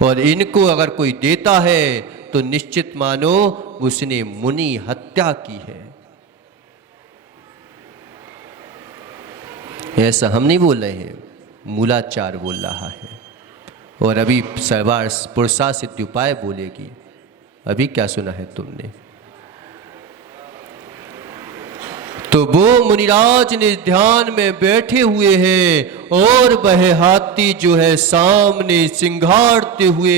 और इनको अगर कोई देता है तो निश्चित मानो उसने मुनि हत्या की है। ऐसा हम नहीं बोल रहे हैं, मूलाचार बोल रहा है। और अभी सरवार पुरुषार्थ सिद्धि उपाय बोलेगी। अभी क्या सुना है तुमने? तो वो मुनिराज ने ध्यान में बैठे हुए हैं और वह हाथी जो है सामने सिंघाड़ते हुए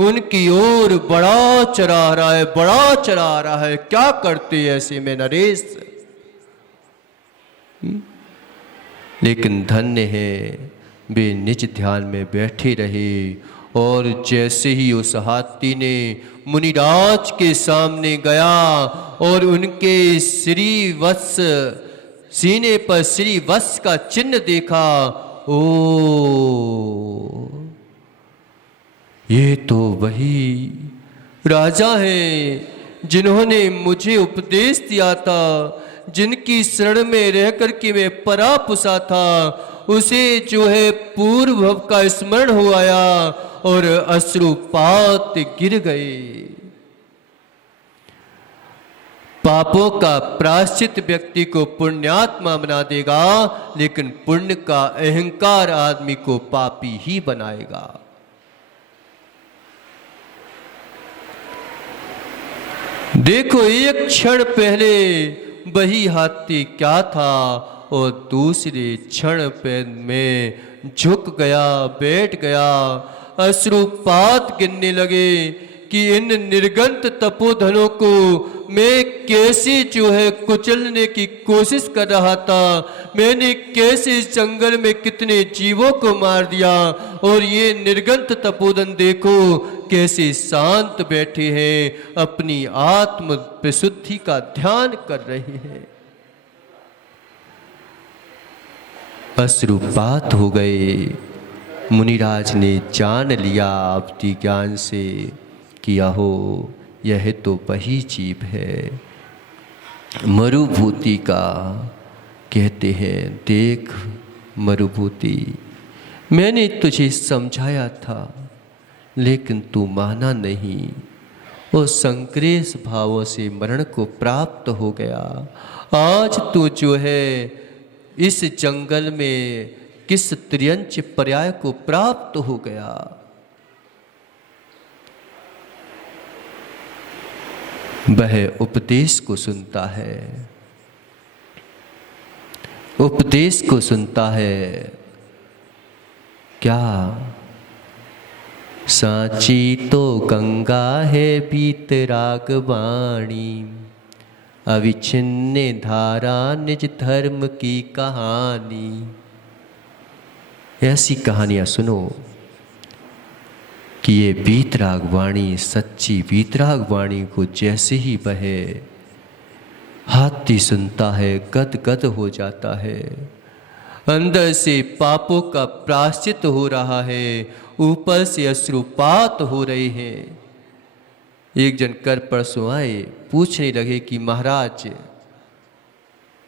उनकी ओर बड़ा चढ़ा रहा है। क्या करते ऐसे में नरेश? लेकिन धन्य है वे निज ध्यान में बैठे रहे और जैसे ही उस हाथी ने मुनिराज के सामने गया और उनके श्रीवत्स सीने पर श्रीवत्स का चिन्ह देखा, ओ ये तो वही राजा हैं जिन्होंने मुझे उपदेश दिया था, जिनकी शरण में रह कर के मैं परा पुसा था, उसे जो है पूर्व भव का स्मरण हो आया और अश्रुपात गिर गए। पापों का प्रायश्चित व्यक्ति को पुण्यात्मा बना देगा, लेकिन पुण्य का अहंकार आदमी को पापी ही बनाएगा। देखो, एक क्षण पहले वही हाथी क्या था और दूसरे क्षण पे में झुक गया, बैठ गया। अश्रुपात गिरने लगे कि इन निर्गंत तपोधनों को मैं कैसे जो है कुचलने की कोशिश कर रहा था। मैंने कैसे इस जंगल में कितने जीवों को मार दिया, और ये निर्गंत तपोधन देखो कैसे शांत बैठे हैं, अपनी आत्म विशुद्धि का ध्यान कर रहे हैं। अश्रुपात हो गए। मुनिराज ने जान लिया आपती ज्ञान से कि आहो यह तो वही जीव है। मरुभूति का कहते हैं, देख मरुभूति, मैंने तुझे समझाया था लेकिन तू माना नहीं, और संक्रेश भावों से मरण को प्राप्त हो गया। आज तू जो है इस जंगल में किस त्रियंच पर्याय को प्राप्त हो गया। वह उपदेश को सुनता है, उपदेश को सुनता है। क्या सांची तो गंगा है बीतराग वाणी, अविच्छिन्न धारा निज धर्म की कहानी। ऐसी कहानियां सुनो कि ये बीतराग वाणी, सच्ची बीतराग वाणी को जैसे ही वह हाथी सुनता है, गद गद हो जाता है। अंदर से पापों का प्रायश्चित हो रहा है, ऊपर से अश्रुपात हो रहे हैं। एक जन कर परसों आए, पूछने लगे कि महाराज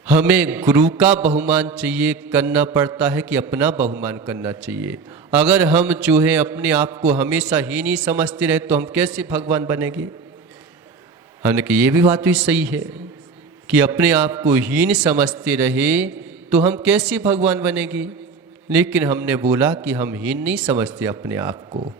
हमें गुरु का बहुमान चाहिए करना पड़ता है कि अपना बहुमान करना चाहिए? अगर हम जो है अपने आप को हमेशा हीन ही समझते रहे तो हम कैसे भगवान बनेंगे? हमने कहा ये भी बात भी सही है कि अपने आप को हीन समझते रहे तो हम कैसे भगवान बनेंगे। लेकिन हमने बोला कि हम हीन नहीं समझते अपने आप को,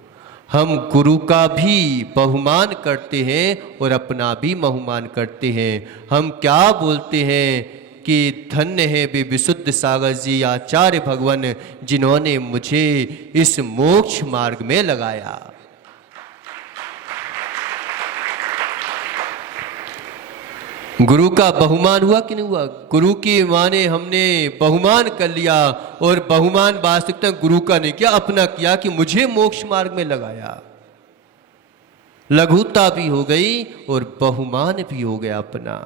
हम गुरु का भी बहुमान करते हैं और अपना भी बहुमान करते हैं। हम क्या बोलते हैं कि धन्य है वे विशुद्ध सागर जी आचार्य भगवान, जिन्होंने मुझे इस मोक्ष मार्ग में लगाया। गुरु का बहुमान हुआ कि नहीं हुआ? गुरु की माने हमने बहुमान कर लिया, और बहुमान वास्तविकता गुरु का नहीं किया, अपना किया कि मुझे मोक्ष मार्ग में लगाया। लघुता भी हो गई और बहुमान भी हो गया अपना।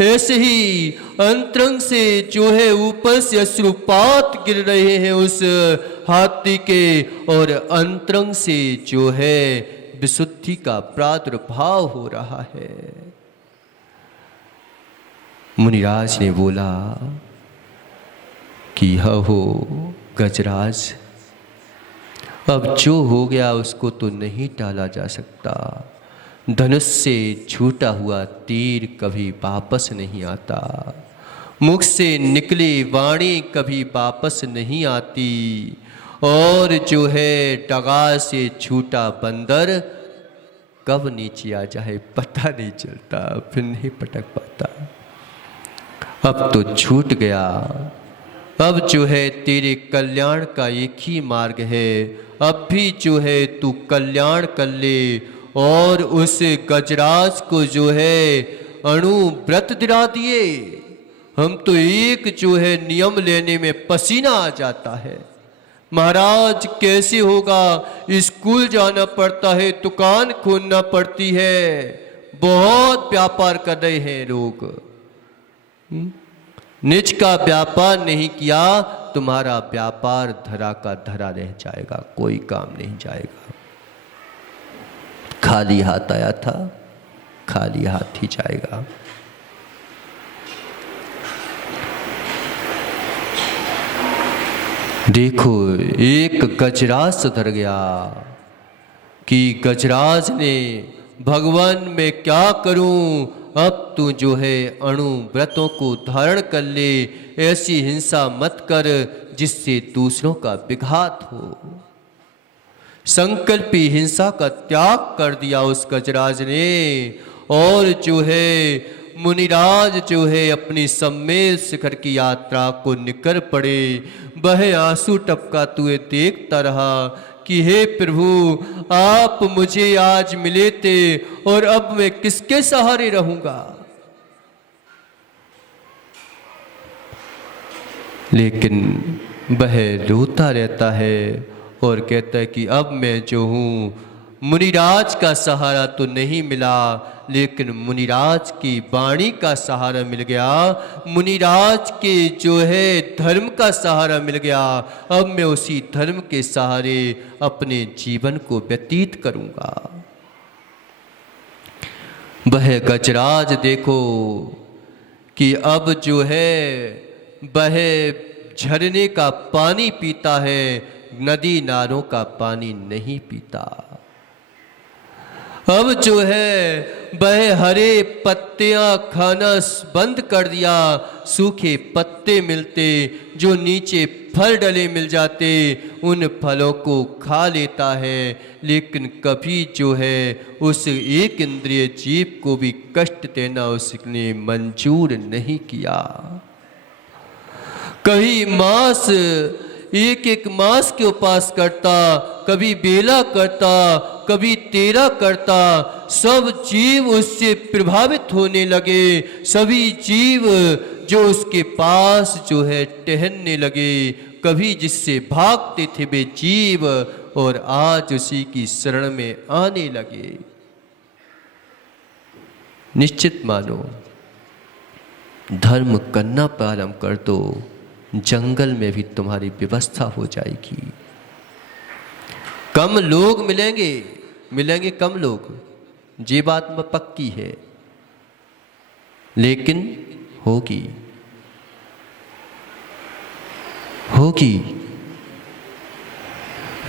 ऐसे ही अंतरंग से जो है ऊपर से अश्रुपात गिर रहे हैं उस हाथी के, और अंतरंग से जो है विशुद्धि का प्रादुर्भाव हो रहा है। मुनिराज ने बोला कि हो गजराज, अब जो हो गया उसको तो नहीं टाला जा सकता। धनुष से छूटा हुआ तीर कभी वापस नहीं आता, मुख से निकली वाणी कभी वापस नहीं आती, और जो है डगा से छूटा बंदर कब नीचे आ जाए पता नहीं चलता, फिर नहीं पटक पाता। अब तो छूट गया, अब जो है तेरे कल्याण का एक ही मार्ग है। अब भी जो है तू कल्याण कर ले, और उस गजराज को जो है अणुव्रत दिला दिए। हम तो एक जो है नियम लेने में पसीना आ जाता है, महाराज कैसे होगा, स्कूल जाना पड़ता है, दुकान खोलना पड़ती है, बहुत व्यापार कर रहे हैं लोग। निज का व्यापार नहीं किया, तुम्हारा व्यापार धरा का धरा रह जाएगा, कोई काम नहीं जाएगा। खाली हाथ आया था, खाली हाथ ही जाएगा। देखो एक गजराज सुधर गया कि गजराज ने भगवान मैं क्या करूं, अब तू जो है अणु व्रतों को धारण कर ले, ऐसी हिंसा मत कर जिससे दूसरों का विघात हो। संकल्पी हिंसा का त्याग कर दिया उस गजराज ने, और जो है मुनिराज जो है अपनी सम्मेल शिखर की यात्रा को निकर पड़े। वह आंसू टपकाते हुए देखता रहा कि हे प्रभु, आप मुझे आज मिले थे और अब मैं किसके सहारे रहूंगा। लेकिन वह रोता रहता है और कहता है कि अब मैं जो हूँ, मुनिराज का सहारा तो नहीं मिला, लेकिन मुनिराज की वाणी का सहारा मिल गया, मुनिराज के जो है धर्म का सहारा मिल गया। अब मैं उसी धर्म के सहारे अपने जीवन को व्यतीत करूंगा। वह गजराज देखो कि अब जो है वह झरने का पानी पीता है, नदी नालों का पानी नहीं पीता। अब जो है वह हरे पत्तियां खाना बंद कर दिया, सूखे पत्ते मिलते, जो नीचे फल डले मिल जाते, उन फलों को खा लेता है। लेकिन कभी जो है उस एक इंद्रिय जीव को भी कष्ट देना उसने मंजूर नहीं किया। कभी मांस एक एक मांस के उपास करता, कभी बेला करता, कभी तेरा करता। सब जीव उससे प्रभावित होने लगे, सभी जीव जो उसके पास जो है टहलने लगे, कभी जिससे भागते थे वे जीव और आज उसी की शरण में आने लगे। निश्चित मानो धर्म करना प्रारंभ कर दो, जंगल में भी तुम्हारी व्यवस्था हो जाएगी। कम लोग मिलेंगे कम लोग, ये बात में पक्की है, लेकिन होगी।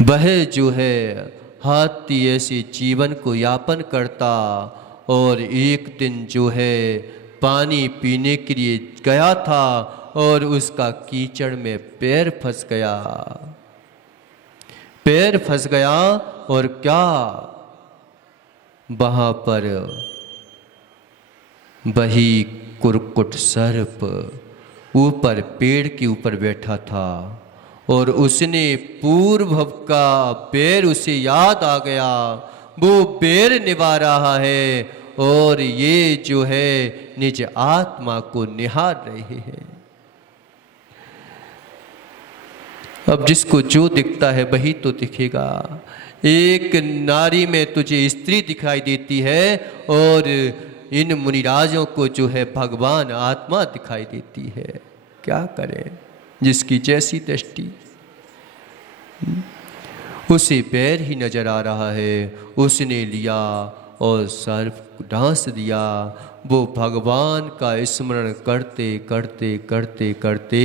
वह जो है हाथी ऐसे जीवन को यापन करता और एक दिन जो है पानी पीने के लिए गया था और उसका कीचड़ में पैर फंस गया और क्या वहां पर वही कुरकुट सर्प ऊपर पेड़ के ऊपर बैठा था और उसने पूर्व का पैर उसे याद आ गया, वो पैर निभा रहा है और ये जो है निज आत्मा को निहार रहे हैं। अब जिसको जो दिखता है वही तो दिखेगा। एक नारी में तुझे स्त्री दिखाई देती है और इन मुनिराजों को जो है भगवान आत्मा दिखाई देती है। क्या करें, जिसकी जैसी दृष्टि, उसे पैर ही नजर आ रहा है, उसने लिया और सर्प डांस दिया। वो भगवान का स्मरण करते करते करते करते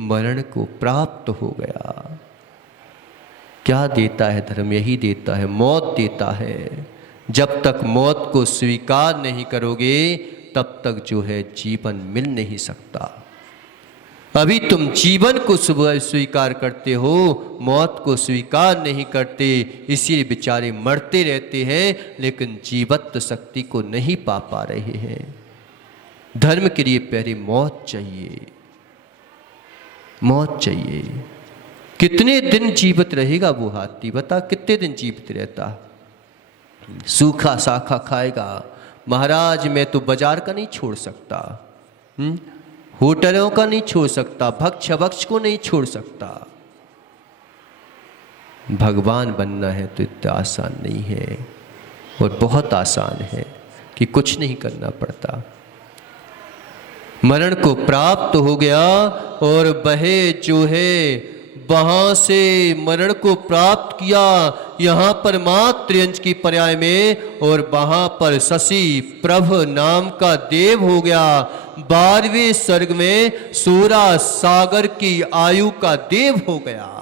मरण को प्राप्त हो गया। क्या देता है धर्म? यही देता है, मौत देता है। जब तक मौत को स्वीकार नहीं करोगे तब तक जो है जीवन मिल नहीं सकता। अभी तुम जीवन को स्वीकार करते हो, मौत को स्वीकार नहीं करते, इसीलिए बेचारे मरते रहते हैं लेकिन जीवत्व शक्ति को नहीं पा रहे हैं। धर्म के लिए पहले मौत चाहिए, मौत चाहिए। कितने दिन जीवित रहेगा वो हाथी? बता, कितने दिन जीवित रहता? सूखा साखा खाएगा। महाराज मैं तो बाजार का नहीं छोड़ सकता, होटलों का नहीं छोड़ सकता, भक्ष को नहीं छोड़ सकता। भगवान बनना है तो इतना आसान नहीं है, और बहुत आसान है कि कुछ नहीं करना पड़ता। मरण को प्राप्त हो गया और बहे जो है वहां से मरण को प्राप्त किया यहाँ पर मातृअंश की पर्याय में, और वहां पर शशि प्रभ नाम का देव हो गया। 12वें स्वर्ग में सूरा सागर की आयु का देव हो गया,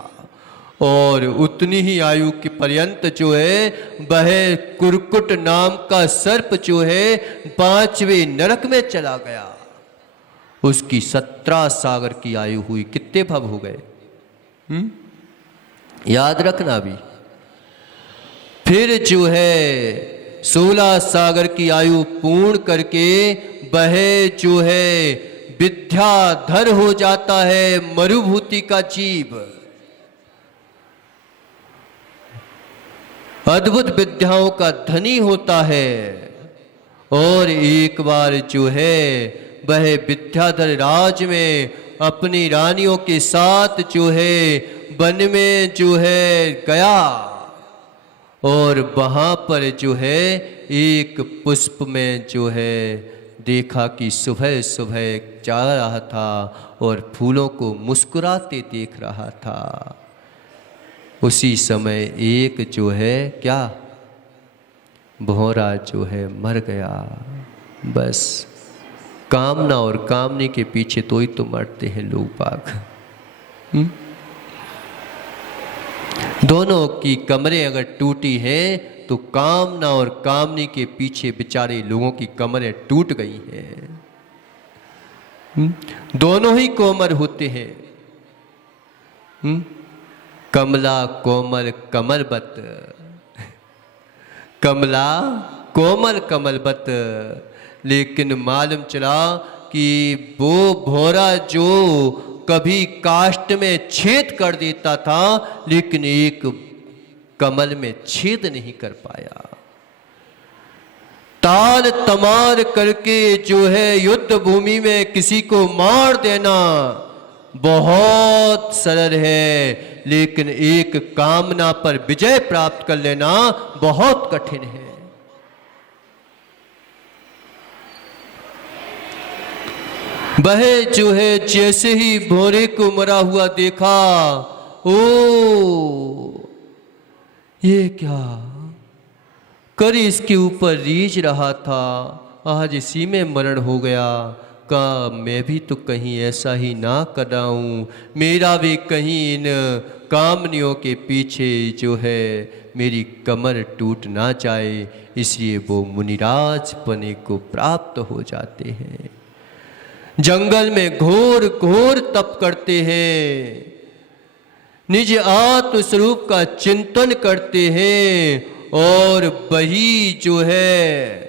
और उतनी ही आयु के पर्यंत जो है वह कुरकुट नाम का सर्प जो है 5वें नरक में चला गया। उसकी 17 सागर की आयु हुई। कितने भव हो गए? याद रखना भी। फिर जो है 16 सागर की आयु पूर्ण करके वह जो है विद्याधर हो जाता है, मरुभूति का जीव। अद्भुत विद्याओं का धनी होता है, और एक बार जो है वह विद्याधर राज में अपनी रानियों के साथ जो है वन में जो है गया, और वहाँ पर जो है एक पुष्प में जो है देखा कि सुबह सुबह जा रहा था और फूलों को मुस्कुराते देख रहा था। उसी समय एक जो है क्या भौरा जो है मर गया। बस कामना और कामनी के पीछे तो ही तो मरते हैं लोग बाग। दोनों की कमरें अगर टूटी हैं तो कामना और कामनी के पीछे बेचारे लोगों की कमरें टूट गई हैं। दोनों ही कोमल होते हैं। कमला कोमल कमलबत, कमला कोमल कमलबत। लेकिन मालूम चला कि वो भौरा जो कभी काष्ठ में छेद कर देता था, लेकिन एक कमल में छेद नहीं कर पाया। ताल तमार करके जो है युद्ध भूमि में किसी को मार देना बहुत सरल है, लेकिन एक कामना पर विजय प्राप्त कर लेना बहुत कठिन है। वह जो है जैसे ही भौरे को मरा हुआ देखा, ओ ये क्या कर इसके ऊपर रीझ रहा था, आज इसी में मरण हो गया। का मैं भी तो कहीं ऐसा ही ना कर रहा हूँ, मेरा भी कहीं इन कामनियों के पीछे जो है मेरी कमर टूट ना जाए। इसलिए वो मुनिराज पने को प्राप्त हो जाते हैं। जंगल में घोर घोर तप करते हैं, निज आत्म स्वरूप का चिंतन करते हैं, और वही जो है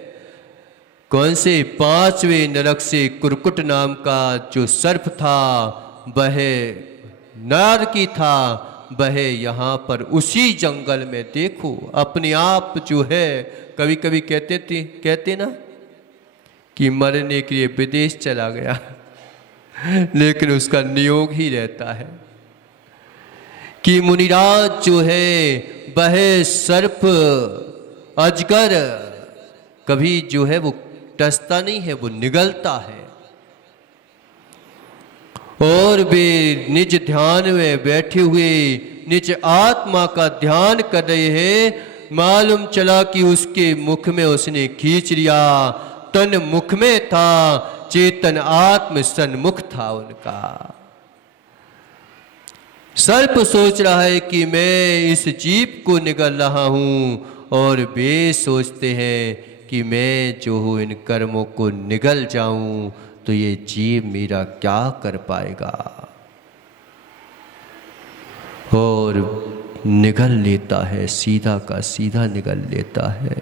कौन से 5वें नरक से कुरकुट नाम का जो सर्प था वह नारकी था, वह यहाँ पर उसी जंगल में देखो अपने आप जो है कभी कभी कहते ना कि मरने के लिए विदेश चला गया, लेकिन उसका नियोग ही रहता है कि मुनिराज जो है वह सर्प अजगर कभी जो है वो टसता नहीं है, वो निगलता है। और वे निज ध्यान में बैठे हुए निज आत्मा का ध्यान कर रहे हैं। मालूम चला कि उसके मुख में उसने खींच लिया, तन मुख में था, चेतन आत्म सन्मुख था उनका। सर्प सोच रहा है कि मैं इस जीव को निगल रहा हूं, और वे सोचते हैं कि मैं जो हूँ इन कर्मों को निगल जाऊं तो ये जीव मेरा क्या कर पाएगा, और निगल लेता है, सीधा का सीधा निगल लेता है।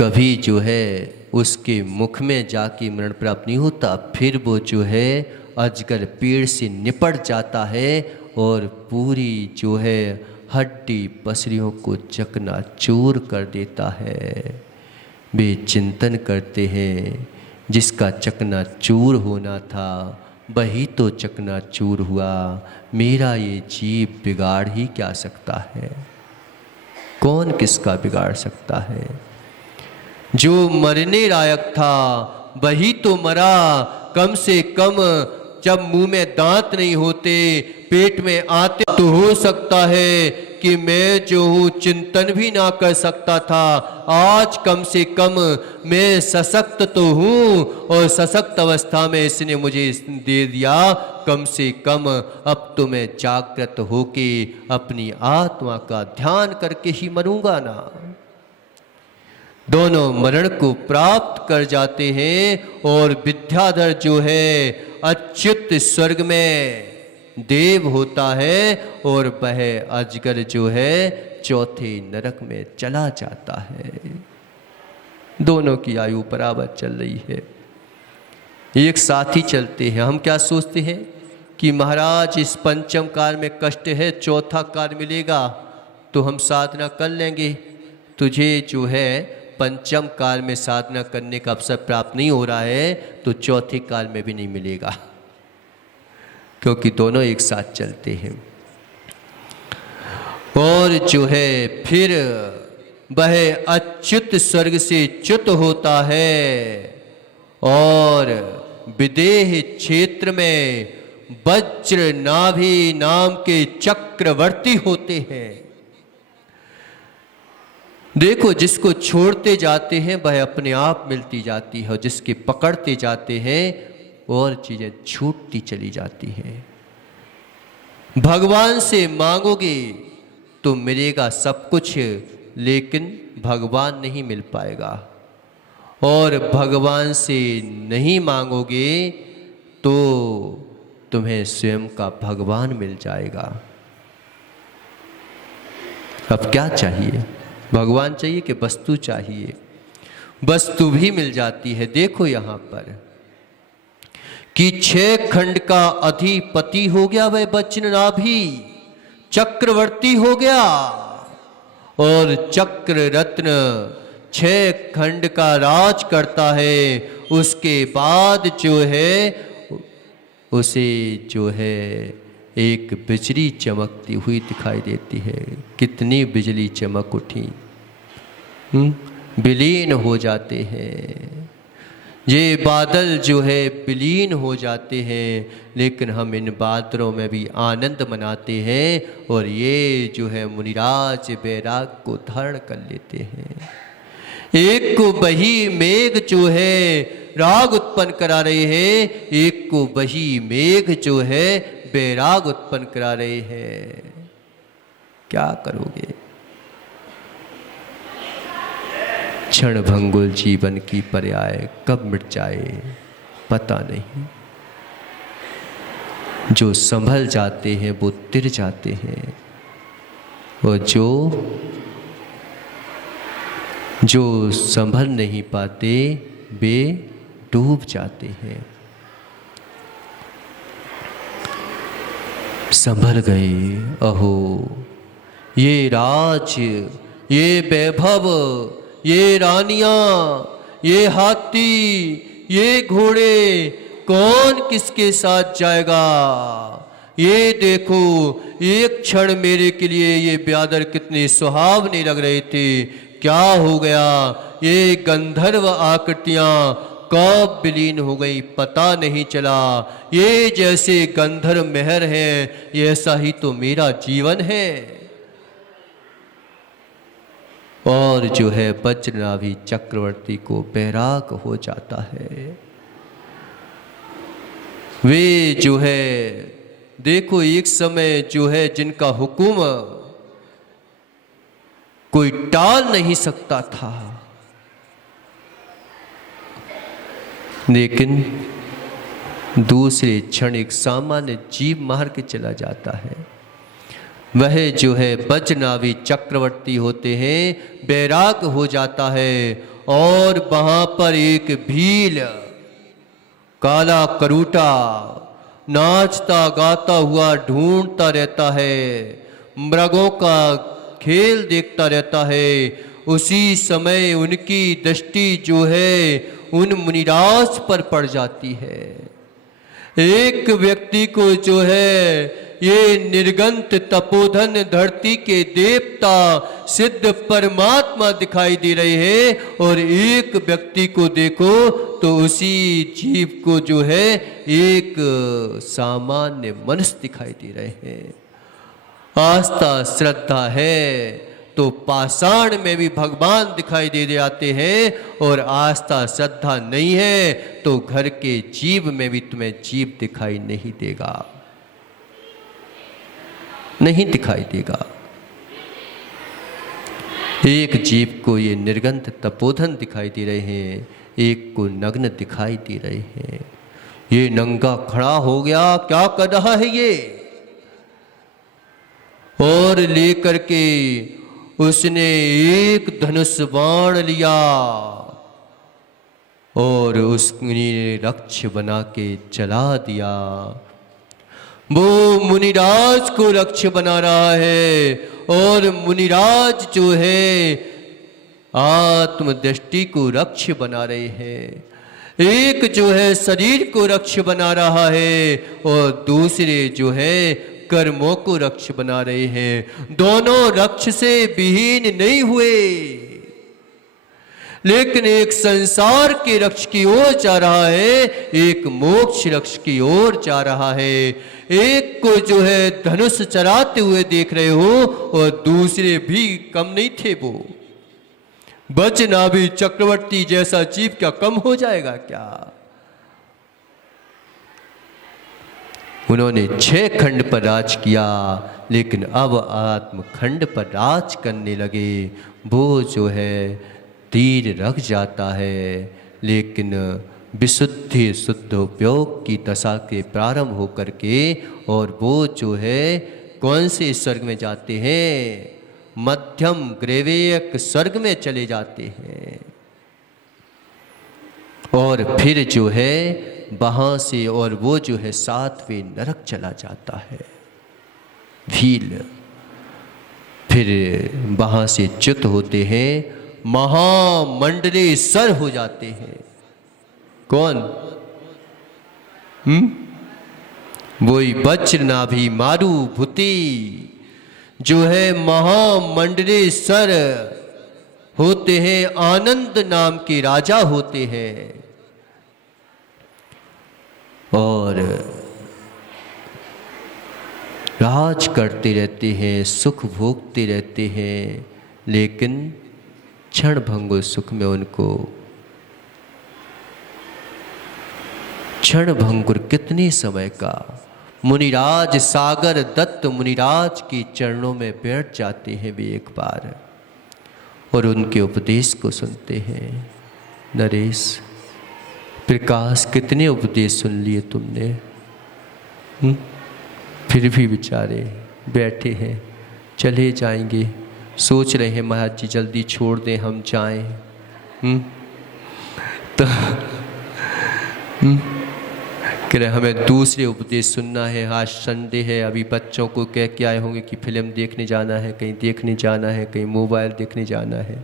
कभी जो है उसके मुख में जाके मरण प्राप्त नहीं होता, फिर वो जो है अजगर पेड़ से निपट जाता है और पूरी जो है हड्डी पसलियों को चकनाचूर कर देता है। वे चिंतन करते हैं जिसका चकनाचूर होना था वही तो चकनाचूर हुआ। मेरा ये जीव बिगाड़ ही क्या सकता है? कौन किसका बिगाड़ सकता है? जो मरने लायक था वही तो मरा। कम से कम जब मुंह में दांत नहीं होते, पेट में आते, तो हो सकता है कि मैं जो हूँ चिंतन भी ना कर सकता था। आज कम से कम मैं सशक्त तो हूँ, और सशक्त अवस्था में इसने मुझे दे दिया। कम से कम अब तो मैं जागृत होके अपनी आत्मा का ध्यान करके ही मरूंगा ना। दोनों मरण को प्राप्त कर जाते हैं, और विद्याधर जो है अच्युत स्वर्ग में देव होता है, और वह अजगर जो है चौथे नरक में चला जाता है। दोनों की आयु बराबर चल रही है, एक साथ ही चलते हैं। हम क्या सोचते हैं कि महाराज इस पंचम काल में कष्ट है, चौथा काल मिलेगा तो हम साधना कर लेंगे। तुझे जो है पंचम काल में साधना करने का अवसर प्राप्त नहीं हो रहा है, तो चौथे काल में भी नहीं मिलेगा, क्योंकि दोनों एक साथ चलते हैं। और जो है फिर वह अच्युत स्वर्ग से च्युत होता है, और विदेह क्षेत्र में वज्र नाभि नाम के चक्रवर्ती होते हैं। देखो, जिसको छोड़ते जाते हैं वह अपने आप मिलती जाती है, और जिसके पकड़ते जाते हैं और चीजें छूटती चली जाती हैं। भगवान से मांगोगे तो मिलेगा सब कुछ, लेकिन भगवान नहीं मिल पाएगा। और भगवान से नहीं मांगोगे तो तुम्हें स्वयं का भगवान मिल जाएगा। अब क्या चाहिए? भगवान चाहिए कि वस्तु चाहिए? वस्तु भी मिल जाती है। देखो यहां पर कि 6 खंड का अधिपति हो गया वह वज्रनाभि, चक्रवर्ती हो गया, और चक्र रत्न 6 खंड का राज करता है। उसके बाद जो है उसे जो है एक बिजली चमकती हुई दिखाई देती है। कितनी बिजली चमक उठी, विलीन हो जाते हैं। ये बादल जो है विलीन हो जाते हैं, लेकिन हम इन बादलों में भी आनंद मनाते हैं, और ये जो है मुनिराज बैराग को धारण कर लेते हैं। एक को वही मेघ जो है राग उत्पन्न करा रहे हैं, एक को वही मेघ जो है बैराग उत्पन्न करा रहे हैं। क्या करोगे? क्षण भंगुर जीवन की पर्याय कब मिट जाए पता नहीं। जो संभल जाते हैं वो तिर जाते हैं, और जो संभल नहीं पाते वे डूब जाते हैं। संभल गए, अहो ये राज, ये वैभव, ये रानियां, ये हाथी, ये घोड़े, कौन किसके साथ जाएगा? ये देखो, एक क्षण मेरे के लिए ये ब्यादर कितने सुहावने लग रहे थे, क्या हो गया? ये गंधर्व आकृतियां कब विलीन हो गई पता नहीं चला। ये जैसे गंधर्व मेहर है, ऐसा ही तो मेरा जीवन है। और जो है वज्रनाभि चक्रवर्ती को बैराग हो जाता है। वे जो है देखो, एक समय जो है जिनका हुक्म कोई टाल नहीं सकता था, लेकिन दूसरे क्षण एक सामान्य जीव मार के चला जाता है। वह जो है वज्रनाभि चक्रवर्ती होते हैं, बैराग हो जाता है, और वहां पर एक भील काला करूटा नाचता गाता हुआ ढूंढता रहता है, मृगों का खेल देखता रहता है। उसी समय उनकी दृष्टि जो है उन मुनिराज पर पड़ जाती है। एक व्यक्ति को जो है ये निर्गंत तपोधन धरती के देवता सिद्ध परमात्मा दिखाई दे रहे हैं, और एक व्यक्ति को देखो तो उसी जीव को जो है एक सामान्य मनुष्य दिखाई दे रहे हैं। आस्था श्रद्धा है तो पाषाण में भी भगवान दिखाई दे जाते हैं, और आस्था श्रद्धा नहीं है तो घर के जीव में भी तुम्हें जीव दिखाई नहीं देगा, नहीं दिखाई देगा। एक जीव को ये निर्गंध तपोधन दिखाई दे रहे हैं, एक को नग्न दिखाई दे रहे हैं। ये नंगा खड़ा हो गया, क्या कर रहा है ये? और लेकर के उसने एक धनुष बाण लिया और उसने लक्ष्य बना के चला दिया। वो मुनिराज को लक्ष्य बना रहा है, और मुनिराज जो है आत्मदृष्टि को लक्ष्य बना रहे हैं। एक जो है शरीर को लक्ष्य बना रहा है, और दूसरे जो है कर्मों को लक्ष्य बना रहे हैं। दोनों लक्ष्य से विहीन नहीं हुए, लेकिन एक संसार के लक्ष्य की ओर जा रहा है, एक मोक्ष लक्ष्य की ओर जा रहा है। एक को जो है धनुष चलाते हुए देख रहे हो, और दूसरे भी कम नहीं थे। वो वज्रनाभि चक्रवर्ती जैसा जीव क्या कम हो जाएगा क्या? उन्होंने 6 खंड पर राज किया, लेकिन अब आत्मखंड पर राज करने लगे। वो जो है तीर रख जाता है, लेकिन विशुद्धि शुद्ध उपयोग की दशा के प्रारंभ होकर के, और वो जो है कौन से स्वर्ग में जाते हैं? मध्यम ग्रेवेयक स्वर्ग में चले जाते हैं। और फिर जो है वहां से, और वो जो है 7वें नरक चला जाता है, भील। फिर वहां से च्युत होते हैं, महामंडलेश्वर हो जाते हैं। कौन? वही वज्रनाभि मारुभूति जो है महामंडलेश्वर होते हैं, आनंद नाम के राजा होते हैं, और राज करते रहते हैं, सुख भोगते रहते हैं। लेकिन क्षण भंगुर सुख में उनको, क्षण भंगुर कितने समय का, मुनिराज सागर दत्त मुनिराज के चरणों में बैठ जाते हैं वे एक बार, और उनके उपदेश को सुनते हैं। नरेश, प्रकाश, कितने उपदेश सुन लिए तुमने? फिर भी बेचारे बैठे हैं, चले जाएंगे। सोच रहे हैं महाराज जी जल्दी छोड़ दें, हम जाएं। तो कह रहे हमें दूसरे उपदेश सुनना है, आज संडे है, अभी बच्चों को कह के आए होंगे कि फिल्म देखने जाना है, कहीं देखने जाना है, कहीं मोबाइल देखने जाना है।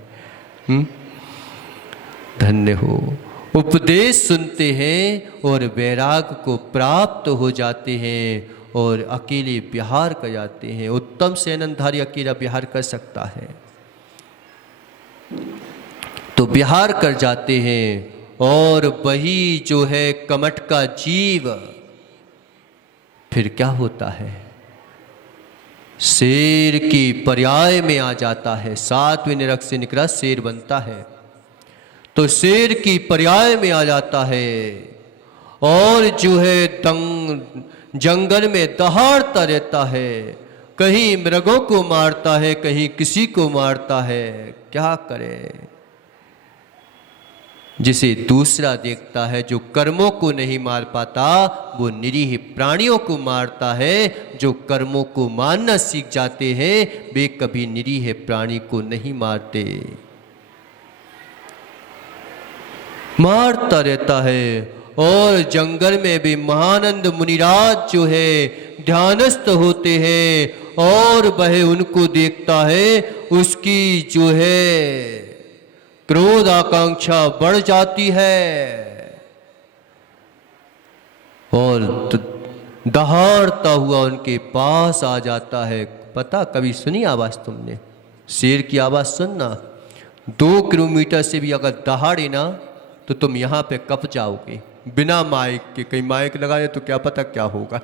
धन्य हो, उपदेश सुनते हैं और वैराग को प्राप्त हो जाते हैं, और अकेले विहार कर जाते हैं। उत्तम सेनधारी अकेला विहार कर सकता है, तो विहार कर जाते हैं। और वही जो है कमठ का जीव फिर क्या होता है? शेर की पर्याय में आ जाता है। 7वें नरक से निकला शेर बनता है, तो शेर की पर्याय में आ जाता है, और जो है जंगल में दहाड़ता रहता है, कहीं मृगों को मारता है, कहीं किसी को मारता है। क्या करे? जिसे दूसरा देखता है, जो कर्मों को नहीं मार पाता, वो निरीह प्राणियों को मारता है। जो कर्मों को मारना सीख जाते हैं, वे कभी निरीह प्राणी को नहीं मारते, मारता रहता है। और जंगल में भी महानंद मुनिराज जो है ध्यानस्थ होते हैं, और वह उनको देखता है, उसकी जो है क्रोध आकांक्षा बढ़ जाती है। और दहाड़ता हुआ उनके पास आ जाता है। पता कभी सुनी आवाज़ तुमने? शेर की आवाज़ सुनना, 2 किलोमीटर से भी अगर दहाड़े ना तो तुम यहाँ पे कब जाओगे, बिना माइक के। कहीं माइक लगाए तो क्या पता क्या होगा।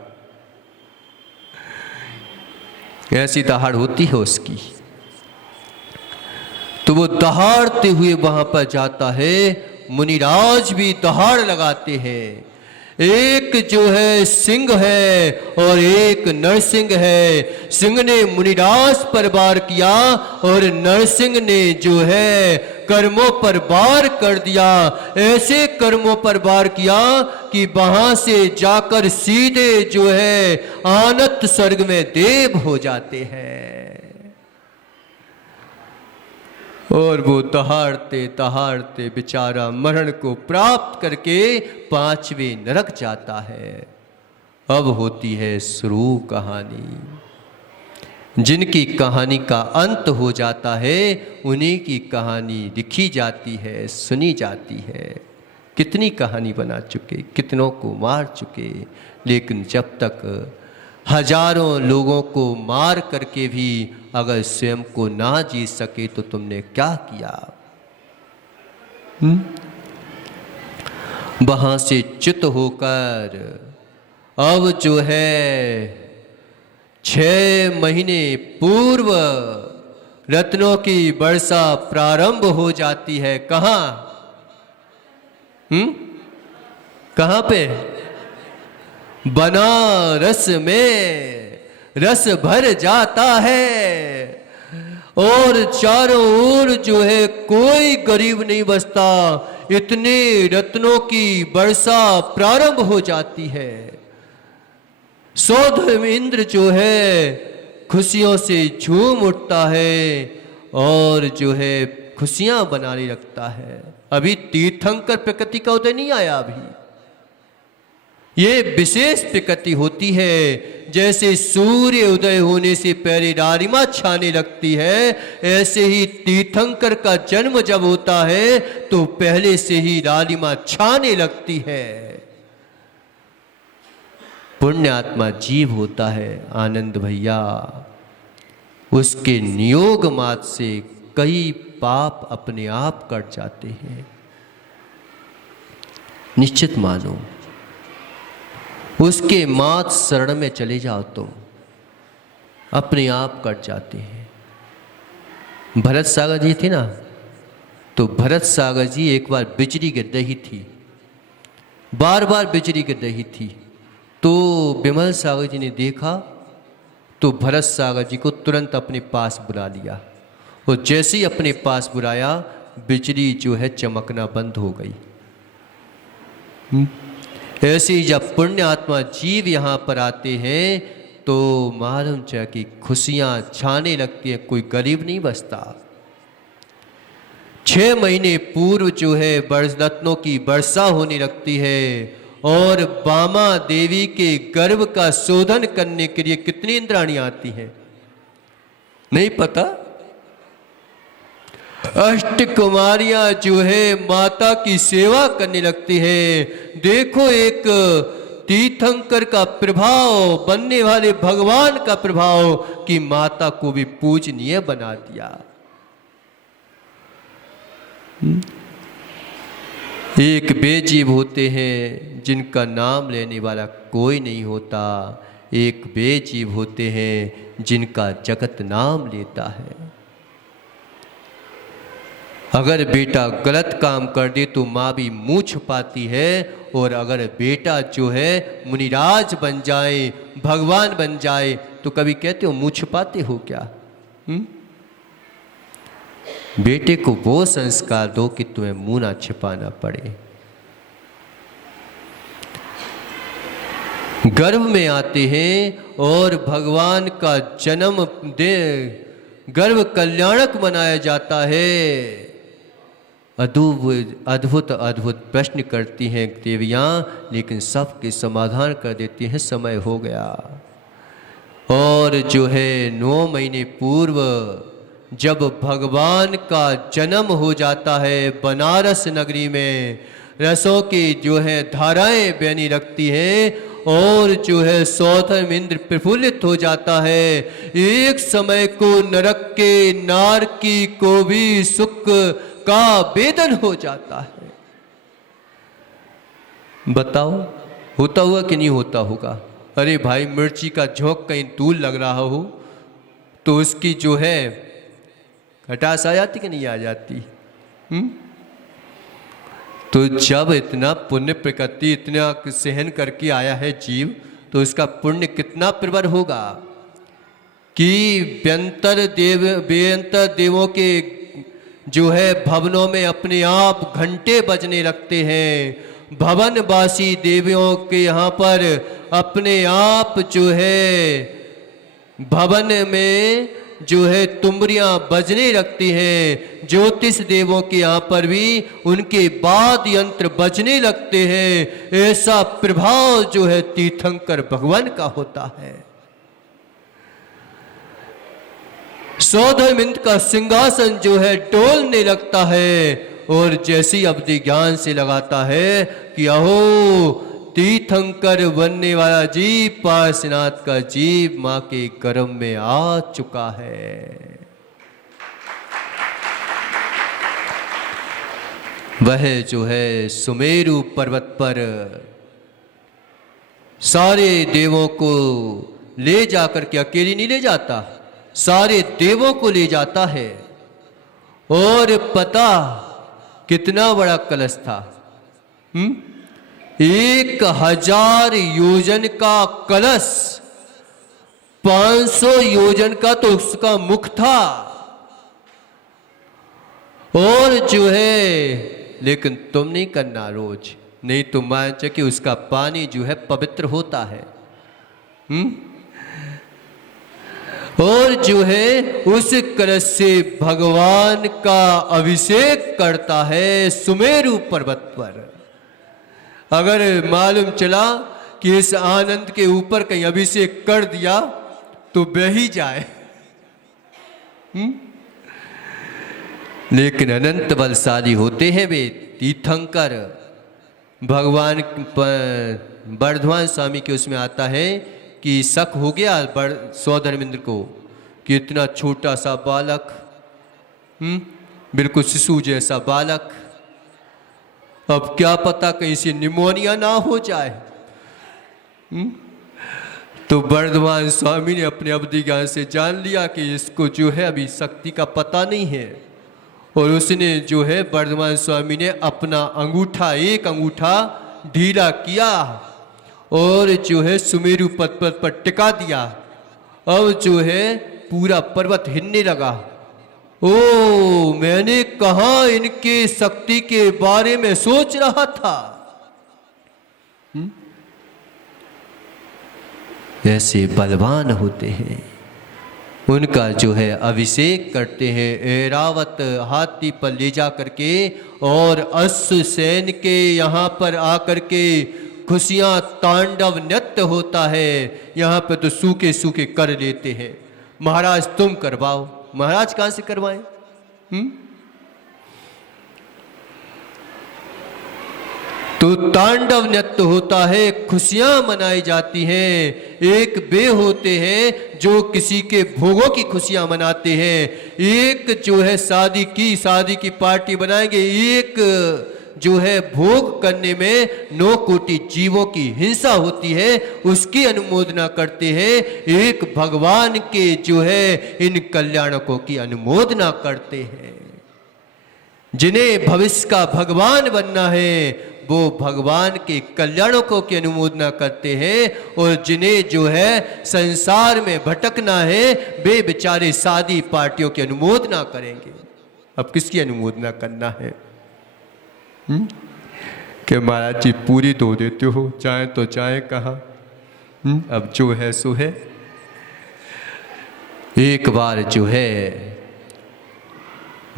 ऐसी दहाड़ होती है उसकी। तो वो दहाड़ते हुए वहां पर जाता है। मुनिराज भी दहाड़ लगाते हैं। एक जो है सिंह है और एक नरसिंह है। सिंह ने मुनिराज पर वार किया और नरसिंह ने जो है कर्मों पर वार कर दिया। ऐसे कर्मों पर वार किया कि वहां से जाकर सीधे जो है आनंद स्वर्ग में देव हो जाते हैं। और वो दहाड़ते दहाड़ते बेचारा मरण को प्राप्त करके 5वें नरक जाता है। अब होती है शुरू कहानी। जिनकी कहानी का अंत हो जाता है उन्हीं की कहानी लिखी जाती है, सुनी जाती है। कितनी कहानी बना चुके, कितनों को मार चुके, लेकिन जब तक हजारों लोगों को मार करके भी अगर स्वयं को ना जीत सके तो तुमने क्या किया? वहां से च्युत होकर अब जो है 6 महीने पूर्व रत्नों की वर्षा प्रारंभ हो जाती है। कहां? कहां पे? बनारस में रस भर जाता है और चारों ओर जो है कोई गरीब नहीं बसता। इतने रत्नों की वर्षा प्रारंभ हो जाती है। सौधर्म इंद्र जो है खुशियों से झूम उठता है और जो है खुशियां बनाने लगता है। अभी तीर्थंकर प्रकृति का उदय नहीं आया। अभी ये विशेष प्रकृति होती है। जैसे सूर्य उदय होने से पहले लालिमा छाने लगती है, ऐसे ही तीर्थंकर का जन्म जब होता है तो पहले से ही लालिमा छाने लगती है। पुण्यात्मा जीव होता है आनंद भैया, उसके नियोग मात्र से कई पाप अपने आप कट जाते हैं। निश्चित मानो, उसके मात शरण में चले जाओ तुम, अपने आप कट जाते हैं। भरत सागर जी थे ना, तो भरत सागर जी एक बार बिजली गिर रही थी, बार बार बिजली गिर रही थी। तो विमल सागर जी ने देखा तो भरत सागर जी को तुरंत अपने पास बुला लिया और जैसे ही अपने पास बुलाया बिजली जो है चमकना बंद हो गई। ऐसे ही जब पुण्य आत्मा जीव यहाँ पर आते हैं तो मालूम चाहिए कि खुशियाँ छाने लगती हैं, कोई गरीब नहीं बचता। 6 महीने पूर्व जो है रत्नों की वर्षा होने लगती है और बामा देवी के गर्भ का शोधन करने के लिए कितनी इंद्राणियां आती हैं नहीं पता। अष्ट कुमारियां जो है माता की सेवा करने लगती है। देखो एक तीर्थंकर का प्रभाव, बनने वाले भगवान का प्रभाव कि माता को भी पूजनीय बना दिया। एक बेजीव होते हैं जिनका नाम लेने वाला कोई नहीं होता, एक बेजीव होते हैं जिनका जगत नाम लेता है। अगर बेटा गलत काम कर दे तो माँ भी मुंह छुपाती है, और अगर बेटा जो है मुनिराज बन जाए, भगवान बन जाए तो कभी कहते हो मुंह छुपाते हो क्या? बेटे को वो संस्कार दो कि तुम्हें मुंह ना छिपाना पड़े। गर्भ में आते हैं और भगवान का जन्म दे गर्भ कल्याणक मनाया जाता है। अद्भुत अद्भुत प्रश्न करती हैं देवियाँ, लेकिन सबके समाधान कर देती हैं समय हो गया। और जो है 9 महीने पूर्व जब भगवान का जन्म हो जाता है बनारस नगरी में, रसों की जो है धाराएं बहनी रखती हैं और जो है सौधर्म इंद्र प्रफुल्लित हो जाता है। एक समय को नरक के नारकी को भी सुख का वेदन हो जाता है। बताओ होता हुआ कि नहीं होता होगा? अरे भाई मिर्ची का झोंक कहीं दूर लग रहा हो तो उसकी जो है खटास आ जाती कि नहीं आ जाती? तो जब इतना पुण्य प्रकृति इतना सहन करके आया है जीव तो उसका पुण्य कितना प्रबल होगा कि व्यंतर देवों के जो है भवनों में अपने आप घंटे बजने लगते हैं। भवनवासी देवियों के यहाँ पर अपने आप जो है भवन में जो है तुमरियां बजने लगती हैं। ज्योतिष देवों के यहाँ पर भी उनके बाद यंत्र बजने लगते हैं। ऐसा प्रभाव जो है तीर्थंकर भगवान का होता है। सौधर्म का सिंहासन जो है डोलने लगता है और जैसी अवधि ज्ञान से लगाता है कि अहो तीर्थंकर बनने वाला जीव पार्श्वनाथ का जीव मां के गर्भ में आ चुका है। वह जो है सुमेरु पर्वत पर सारे देवों को ले जाकर के अकेले नहीं ले जाता, सारे देवों को ले जाता है। और पता कितना बड़ा कलश था? 1000 योजन का कलश, 500 योजन का तो उसका मुख था। और जो है लेकिन तुम नहीं करना रोज, नहीं तो मान कि उसका पानी जो है पवित्र होता है। और जो है उस कलश से भगवान का अभिषेक करता है सुमेरु पर्वत पर। अगर मालूम चला कि इस आनंद के ऊपर कहीं अभिषेक कर दिया तो बह ही जाए। लेकिन अनंत बलशाली होते हैं वे तीर्थंकर। भगवान बर्धमान स्वामी के उसमें आता है कि शक हो गया सौधर्मेंद्र को कि इतना छोटा सा बालक, बिल्कुल शिशु जैसा बालक, अब क्या पता कहीं से निमोनिया ना हो जाए। तो बर्धमान स्वामी ने अपने अवधि ज्ञान से जान लिया कि इसको जो है अभी शक्ति का पता नहीं है। और उसने जो है बर्धमान स्वामी ने अपना अंगूठा, एक अंगूठा ढीला किया और जो है सुमेरु पर्वत पर टिका दिया। अब जो है पूरा पर्वत हिलने लगा। ओ मैंने कहा इनके शक्ति के बारे में सोच रहा था। ऐसे बलवान होते हैं। उनका जो है अभिषेक करते हैं ऐरावत हाथी पर ले जा करके और अश्व सेन के यहाँ पर आकर के खुशियाँ तांडव नृत्य होता है। यहाँ पर तो सूखे सूखे कर लेते हैं। महाराज तुम करवाओ। महाराज कहाँ से करवाएं? तो तांडव नृत्य होता है, खुशियां मनाई जाती हैं। एक वे होते हैं जो किसी के भोगों की खुशियां मनाते हैं। एक जो है शादी की पार्टी बनाएंगे। एक जो है भोग करने में 9 कोटि जीवों की हिंसा होती है, उसकी अनुमोदना करते हैं। एक भगवान के जो है इन कल्याणकों की अनुमोदना करते हैं। जिन्हें भविष्य का भगवान बनना है वो भगवान के कल्याणकों की अनुमोदना करते हैं। और जिन्हें जो है संसार में भटकना है वे बेचारे शादी पार्टियों की अनुमोदना करेंगे। अब किसकी अनुमोदना करना है? कि महाराज जी पूरी धो देते हो, चाहे तो चाहे कहाँ। अब जो है सो है। एक बार जो है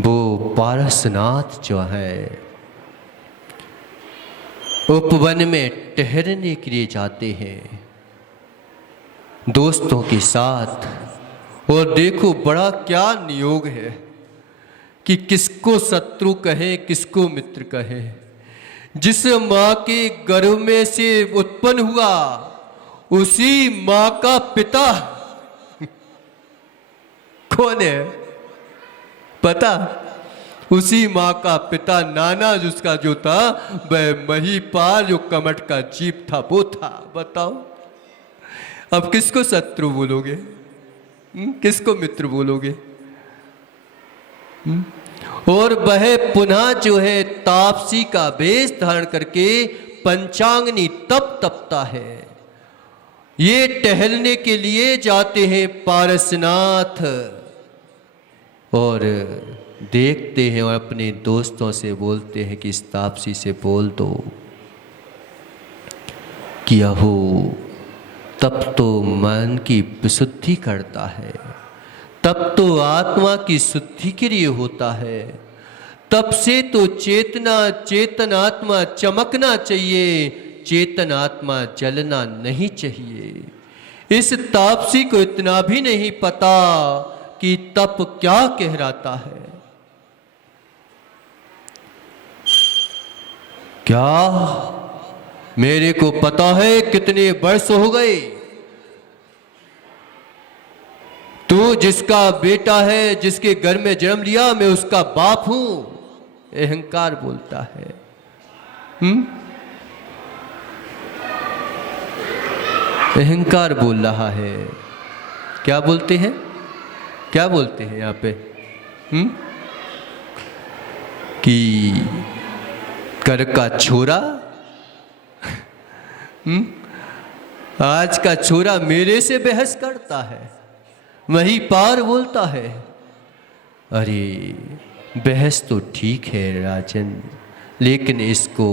वो पारसनाथ जो है उपवन में ठहरने के लिए जाते हैं दोस्तों के साथ। और देखो बड़ा क्या नियोग है कि किसको शत्रु कहे किसको मित्र कहे। जिस माँ के गर्भ में से उत्पन्न हुआ उसी माँ का पिता कौन है पता? उसी माँ का पिता नाना जिसका जो था वह महीपाल जो कमट का जीव था वो था। बताओ अब किसको शत्रु बोलोगे? किसको मित्र बोलोगे? और वह पुनः जो है तापसी का वेश धारण करके पंचांगनी तप तपता है। ये टहलने के लिए जाते हैं पारसनाथ और देखते हैं और अपने दोस्तों से बोलते हैं कि इस तापसी से बोल दो कि अहो तप तो मन की विशुद्धि करता है, तप तो आत्मा की शुद्धि के लिए होता है, तप से तो चेतन आत्मा चमकना चाहिए, चेतन आत्मा जलना नहीं चाहिए। इस तापसी को इतना भी नहीं पता कि तप क्या कहलाता है। क्या मेरे को पता है कितने वर्ष हो गए? तू जिसका बेटा है, जिसके घर में जन्म लिया, मैं उसका बाप हूं, अहंकार बोलता है। अहंकार बोल रहा है। क्या बोलते हैं? क्या बोलते हैं यहां पे? कि कर का छोरा, आज का छोरा मेरे से बहस करता है, वही पार बोलता है। अरे बहस तो ठीक है राजन, लेकिन इसको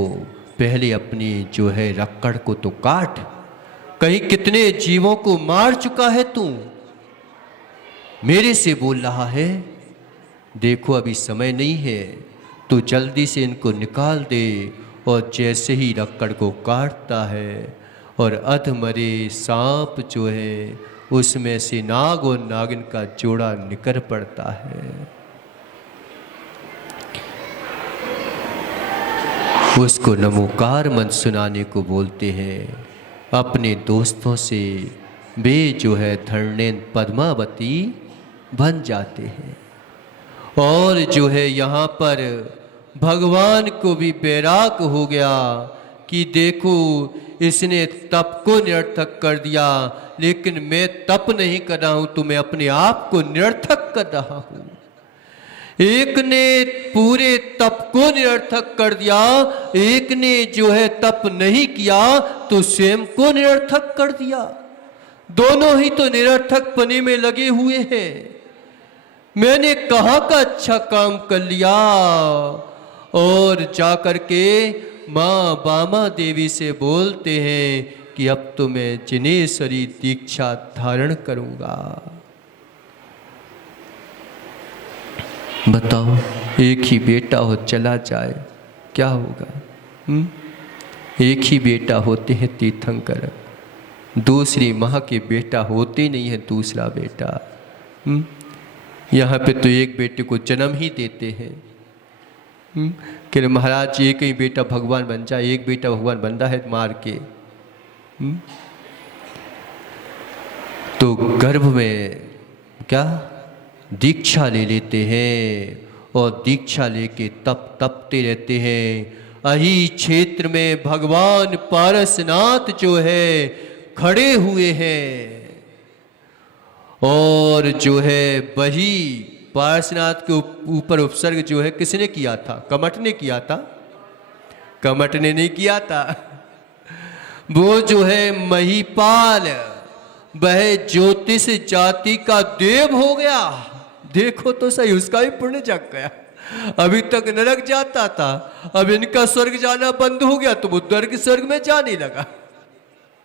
पहले अपनी जो है रक्कड़ को तो काट। कहीं कितने जीवों को मार चुका है तू, मेरे से बोल रहा है। देखो अभी समय नहीं है, तू जल्दी से इनको निकाल दे। और जैसे ही रक्कड़ को काटता है और अधमरे सांप जो है उसमें से नाग और नागिन का जोड़ा निकल पड़ता है। उसको नमोकार मंत्र सुनाने को बोलते हैं। अपने दोस्तों से वे जो है धरणेन्द्र पद्मावती बन जाते हैं। और जो है यहाँ पर भगवान को भी बैराग हो गया कि देखो इसने तप को निरर्थक कर दिया, लेकिन मैं तप नहीं कर रहा हूं, तो मैं अपने आप को निरर्थक कर रहा हूं। एक ने पूरे तप को निरर्थक कर दिया, एक ने जो है तप नहीं किया तो स्वयं को निरर्थक कर दिया। दोनों ही तो निरर्थक पने में लगे हुए हैं। मैंने कहाँ का अच्छा काम कर लिया। और जाकर के माँ बामा देवी से बोलते हैं कि अब तो मैं जिनेश्वरी दीक्षा धारण करूंगा। बताओ एक ही बेटा हो चला जाए क्या होगा? एक ही बेटा होते हैं तीर्थंकर, दूसरी माँ के बेटा होते नहीं है दूसरा बेटा। यहाँ पे तो एक बेटे को जन्म ही देते हैं कि महाराज एक ही बेटा भगवान बन जाए, एक बेटा भगवान बन रहा है मार के। तो गर्भ में क्या दीक्षा ले लेते हैं और दीक्षा लेके तपते रहते हैं। अही क्षेत्र में भगवान पारसनाथ जो है खड़े हुए हैं। और जो है वही पारसनाथ के ऊपर उपसर्ग जो है किसने किया था? कमट ने किया था? कमट ने नहीं किया था। वो जो है महीपाल, वह ज्योतिष जाति का देव हो गया। देखो तो सही, उसका भी पुण्य जग गया। अभी तक नरक जाता था, अब इनका स्वर्ग जाना बंद हो गया तो वो स्वर्ग में जाने लगा।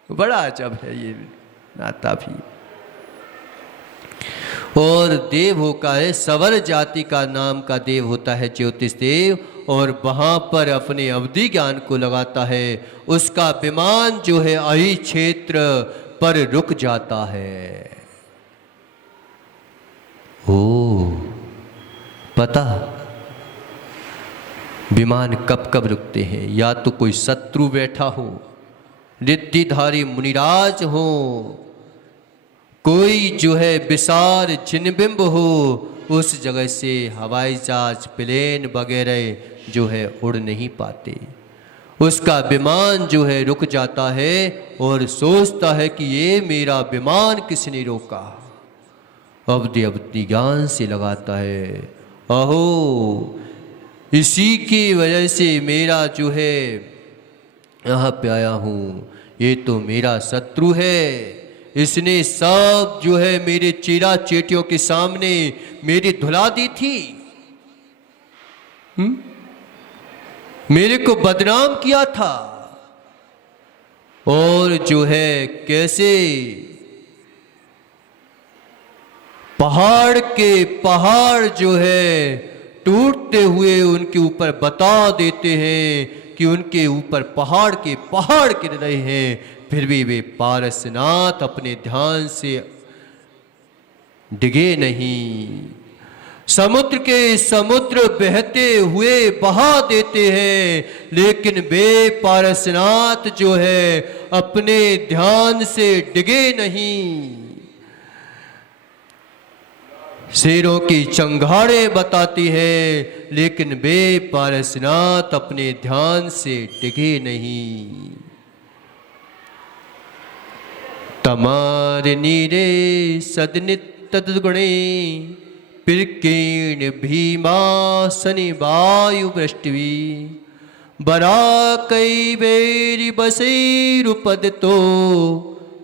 बड़ा अजब है ये नाता भी। और देव होता है सवर जाति का नाम का देव होता है ज्योतिष देव, और वहां पर अपने अवधि ज्ञान को लगाता है। उसका विमान जो है अहि क्षेत्र पर रुक जाता है। ओ पता विमान कब कब रुकते हैं? या तो कोई शत्रु बैठा हो, रिद्धिधारी मुनिराज हो, कोई जो है विशाल चिन्हबिंब हो, उस जगह से हवाई जहाज प्लेन वगैरह जो है उड़ नहीं पाते। उसका विमान जो है रुक जाता है और सोचता है कि ये मेरा विमान किसने रोका। अवधि अवधि ज्ञान से लगाता है, अहो इसी की वजह से मेरा जो है यहाँ पे आया हूँ, ये तो मेरा शत्रु है। इसने सब जो है मेरे चेरा चेटियों के सामने मेरी धुला दी थी, मेरे को बदनाम किया था। और जो है कैसे पहाड़ के पहाड़ जो है टूटते हुए उनके ऊपर बता देते हैं कि उनके ऊपर पहाड़ के पहाड़ गिर रहे हैं, फिर भी वे पारसनाथ अपने ध्यान से डिगे नहीं। समुद्र के समुद्र बहते हुए बहा देते हैं, लेकिन वे पारसनाथ जो है अपने ध्यान से डिगे नहीं। शेरों की चंगाड़े बताती है, लेकिन वे पारसनाथ अपने ध्यान से डिगे नहीं। तमार नीरे सदनित तदगुणे पिरकीण भीमासनि वायु वृष्टिवी बरा कई बेरी बसैरुपद तो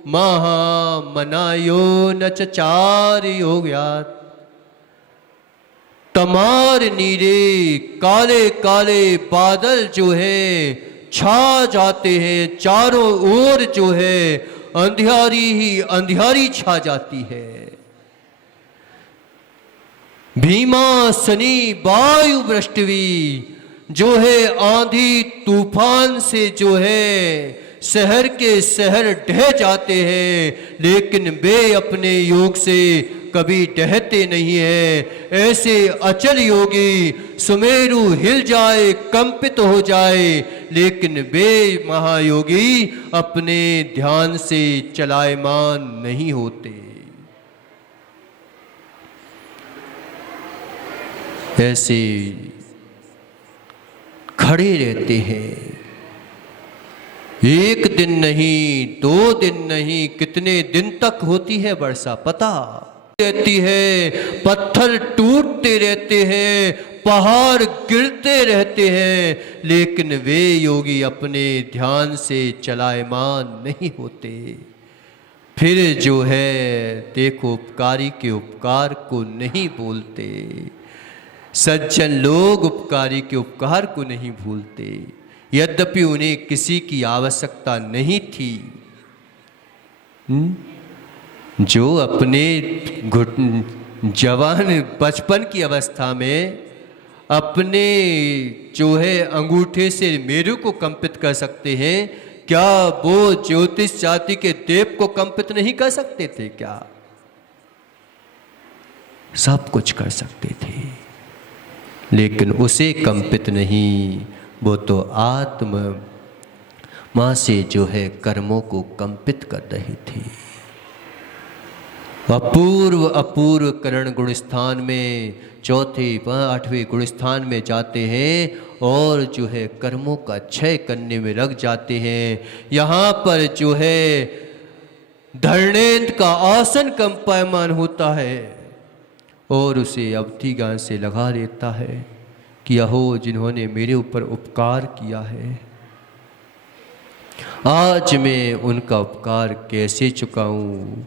महामनायो न चचार योग्यात। तमार नीरे काले काले बादल जो है छा जाते हैं, चारों ओर जो है अंधियारी ही अंधियारी छा जाती है। भीमासनी वायु वृष्टिवी जो है आंधी तूफान से जो है शहर के शहर ढह जाते हैं, लेकिन वे अपने योग से कभी डहते नहीं है। ऐसे अचल योगी सुमेरु हिल जाए कंपित हो जाए, लेकिन वे महायोगी अपने ध्यान से चलायमान नहीं होते। ऐसे खड़े रहते हैं, एक दिन नहीं, 2 दिन नहीं, कितने दिन तक होती है वर्षा पता रहती है। पत्थर टूटते रहते हैं, पहाड़ गिरते रहते हैं, लेकिन वे योगी अपने ध्यान से चलायमान नहीं होते। फिर जो है देखो उपकारी के उपकार को नहीं बोलते। सज्जन लोग उपकारी के उपकार को नहीं भूलते, यद्यपि उन्हें किसी की आवश्यकता नहीं थी। जो अपने जवान बचपन की अवस्था में अपने जो है अंगूठे से मेरू को कंपित कर सकते हैं, क्या वो ज्योतिष जाति के देव को कंपित नहीं कर सकते थे? क्या सब कुछ कर सकते थे, लेकिन उसे कंपित नहीं। वो तो आत्मा मां से जो है कर्मों को कंपित कर रहे थे। अपूर्व अपूर्व करण गुण स्थान में 4वें 8वें गुण स्थान में जाते हैं और जो है कर्मों का क्षय करने में लग जाते हैं। यहाँ पर जो है धरणेन्द्र का आसन कंपायमान होता है और उसे अवधि ज्ञान से लगा देता है कि अहो जिन्होंने मेरे ऊपर उपकार किया है, आज मैं उनका उपकार कैसे चुकाऊं।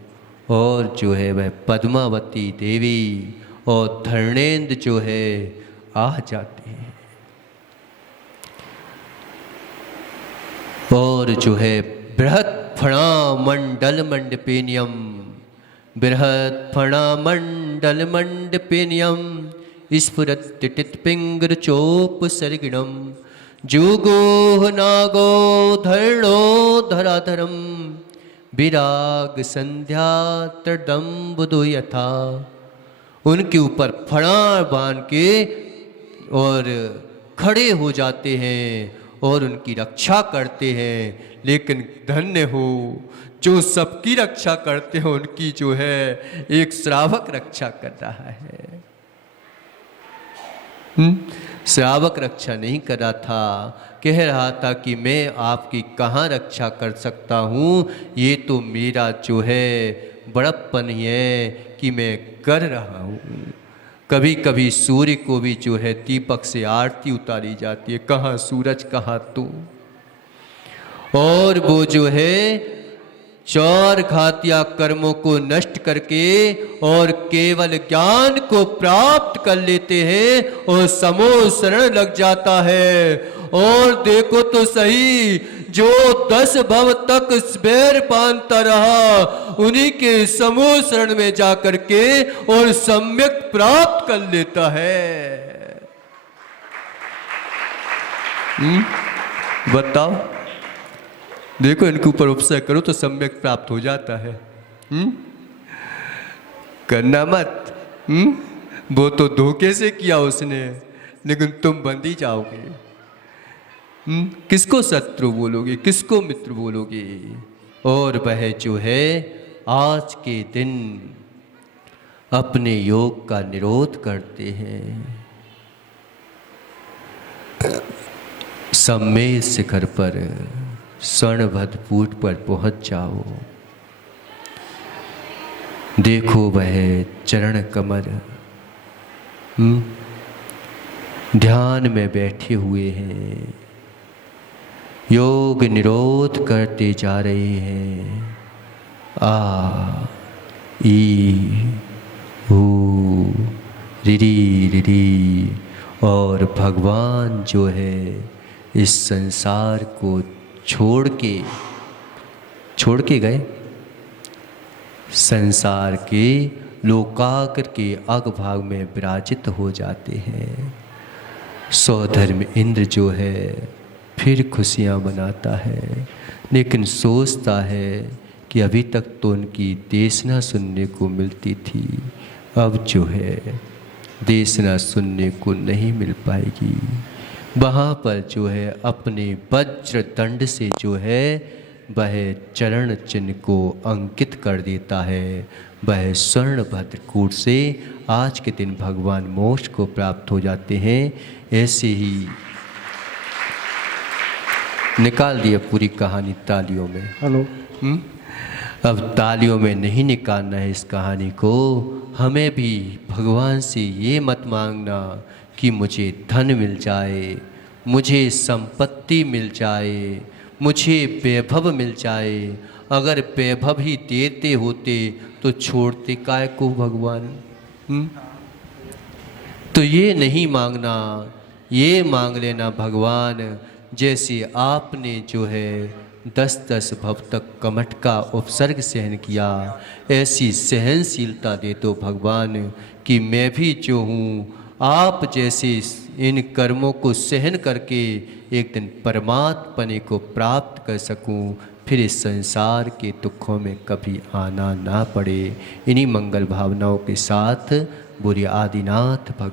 और जो है वह पद्मावती देवी और धरणेन्द्र जो है आ जाते हैं और जो है बृहत् फणा मंडल मंडपेनियम बृहत् फणा मंडल मंडपेनियम स्फुरत्तिटित पिंगर चोप सरगिणम जुगो नागो धरणो धराधरम विराग संध्या तदम्बुदो यथा। उनके ऊपर फणा बांध के और खड़े हो जाते हैं और उनकी रक्षा करते हैं। लेकिन धन्य हो जो सबकी रक्षा करते हैं, उनकी जो है एक श्रावक रक्षा कर रहा है। श्रावक रक्षा नहीं कर रहा था, कह रहा था कि मैं आपकी कहाँ रक्षा कर सकता हूँ, ये तो मेरा जो है बड़प्पन ही है कि मैं कर रहा हूँ। कभी कभी सूर्य को भी जो है दीपक से आरती उतारी जाती है, कहाँ सूरज कहाँ तू। और वो जो है चार घातिया कर्मों को नष्ट करके और केवल ज्ञान को प्राप्त कर लेते हैं और समोह शरण लग जाता है। और देखो तो सही, जो 10 भव तक स्पैर बांधता रहा, उन्हीं के समूह शरण में जाकर के और सम्यक प्राप्त कर लेता है। बताओ, देखो इनके ऊपर उपसय करो तो सम्यक प्राप्त हो जाता है। करना मत। वो तो धोखे से किया उसने, लेकिन तुम बंदी जाओगे। किसको शत्रु बोलोगे, किसको मित्र बोलोगे। और वह जो है आज के दिन अपने योग का निरोध करते हैं। सम्मेद शिखर पर स्वर्णभद्र पुट पर पहुंच जाओ। देखो वह चरण कमल ध्यान में बैठे हुए हैं, योग निरोध करते जा रहे हैं। आ ई ऊ रिरी रिरी। और भगवान जो है इस संसार को छोड़ के गए, संसार के लोकाग्र के अग्रभाग में विराजित हो जाते हैं। सौधर्म इंद्र जो है फिर खुशियाँ मनाता है, लेकिन सोचता है कि अभी तक तो उनकी देशना सुनने को मिलती थी, अब जो है देशना सुनने को नहीं मिल पाएगी। वहाँ पर जो है अपने वज्र दंड से जो है वह चरण चिन्ह को अंकित कर देता है। वह स्वर्णभद्र कूट से आज के दिन भगवान मोक्ष को प्राप्त हो जाते हैं। ऐसे ही निकाल दिया पूरी कहानी तालियों में। हेलो। अब तालियों में नहीं निकालना है इस कहानी को। हमें भी भगवान से ये मत मांगना कि मुझे धन मिल जाए, मुझे संपत्ति मिल जाए, मुझे वैभव मिल जाए। अगर वैभव ही देते होते तो छोड़ते काय को भगवान। तो ये नहीं मांगना, ये मांग लेना भगवान जैसे आपने जो है 10-10 भव तक कमठ का उपसर्ग सहन किया, ऐसी सहनशीलता दे तो भगवान कि मैं भी जो हूँ आप जैसे इन कर्मों को सहन करके एक दिन परमात्मने को प्राप्त कर सकूं, फिर इस संसार के दुखों में कभी आना ना पड़े। इन्हीं मंगल भावनाओं के साथ बोलिए आदिनाथ भगवान।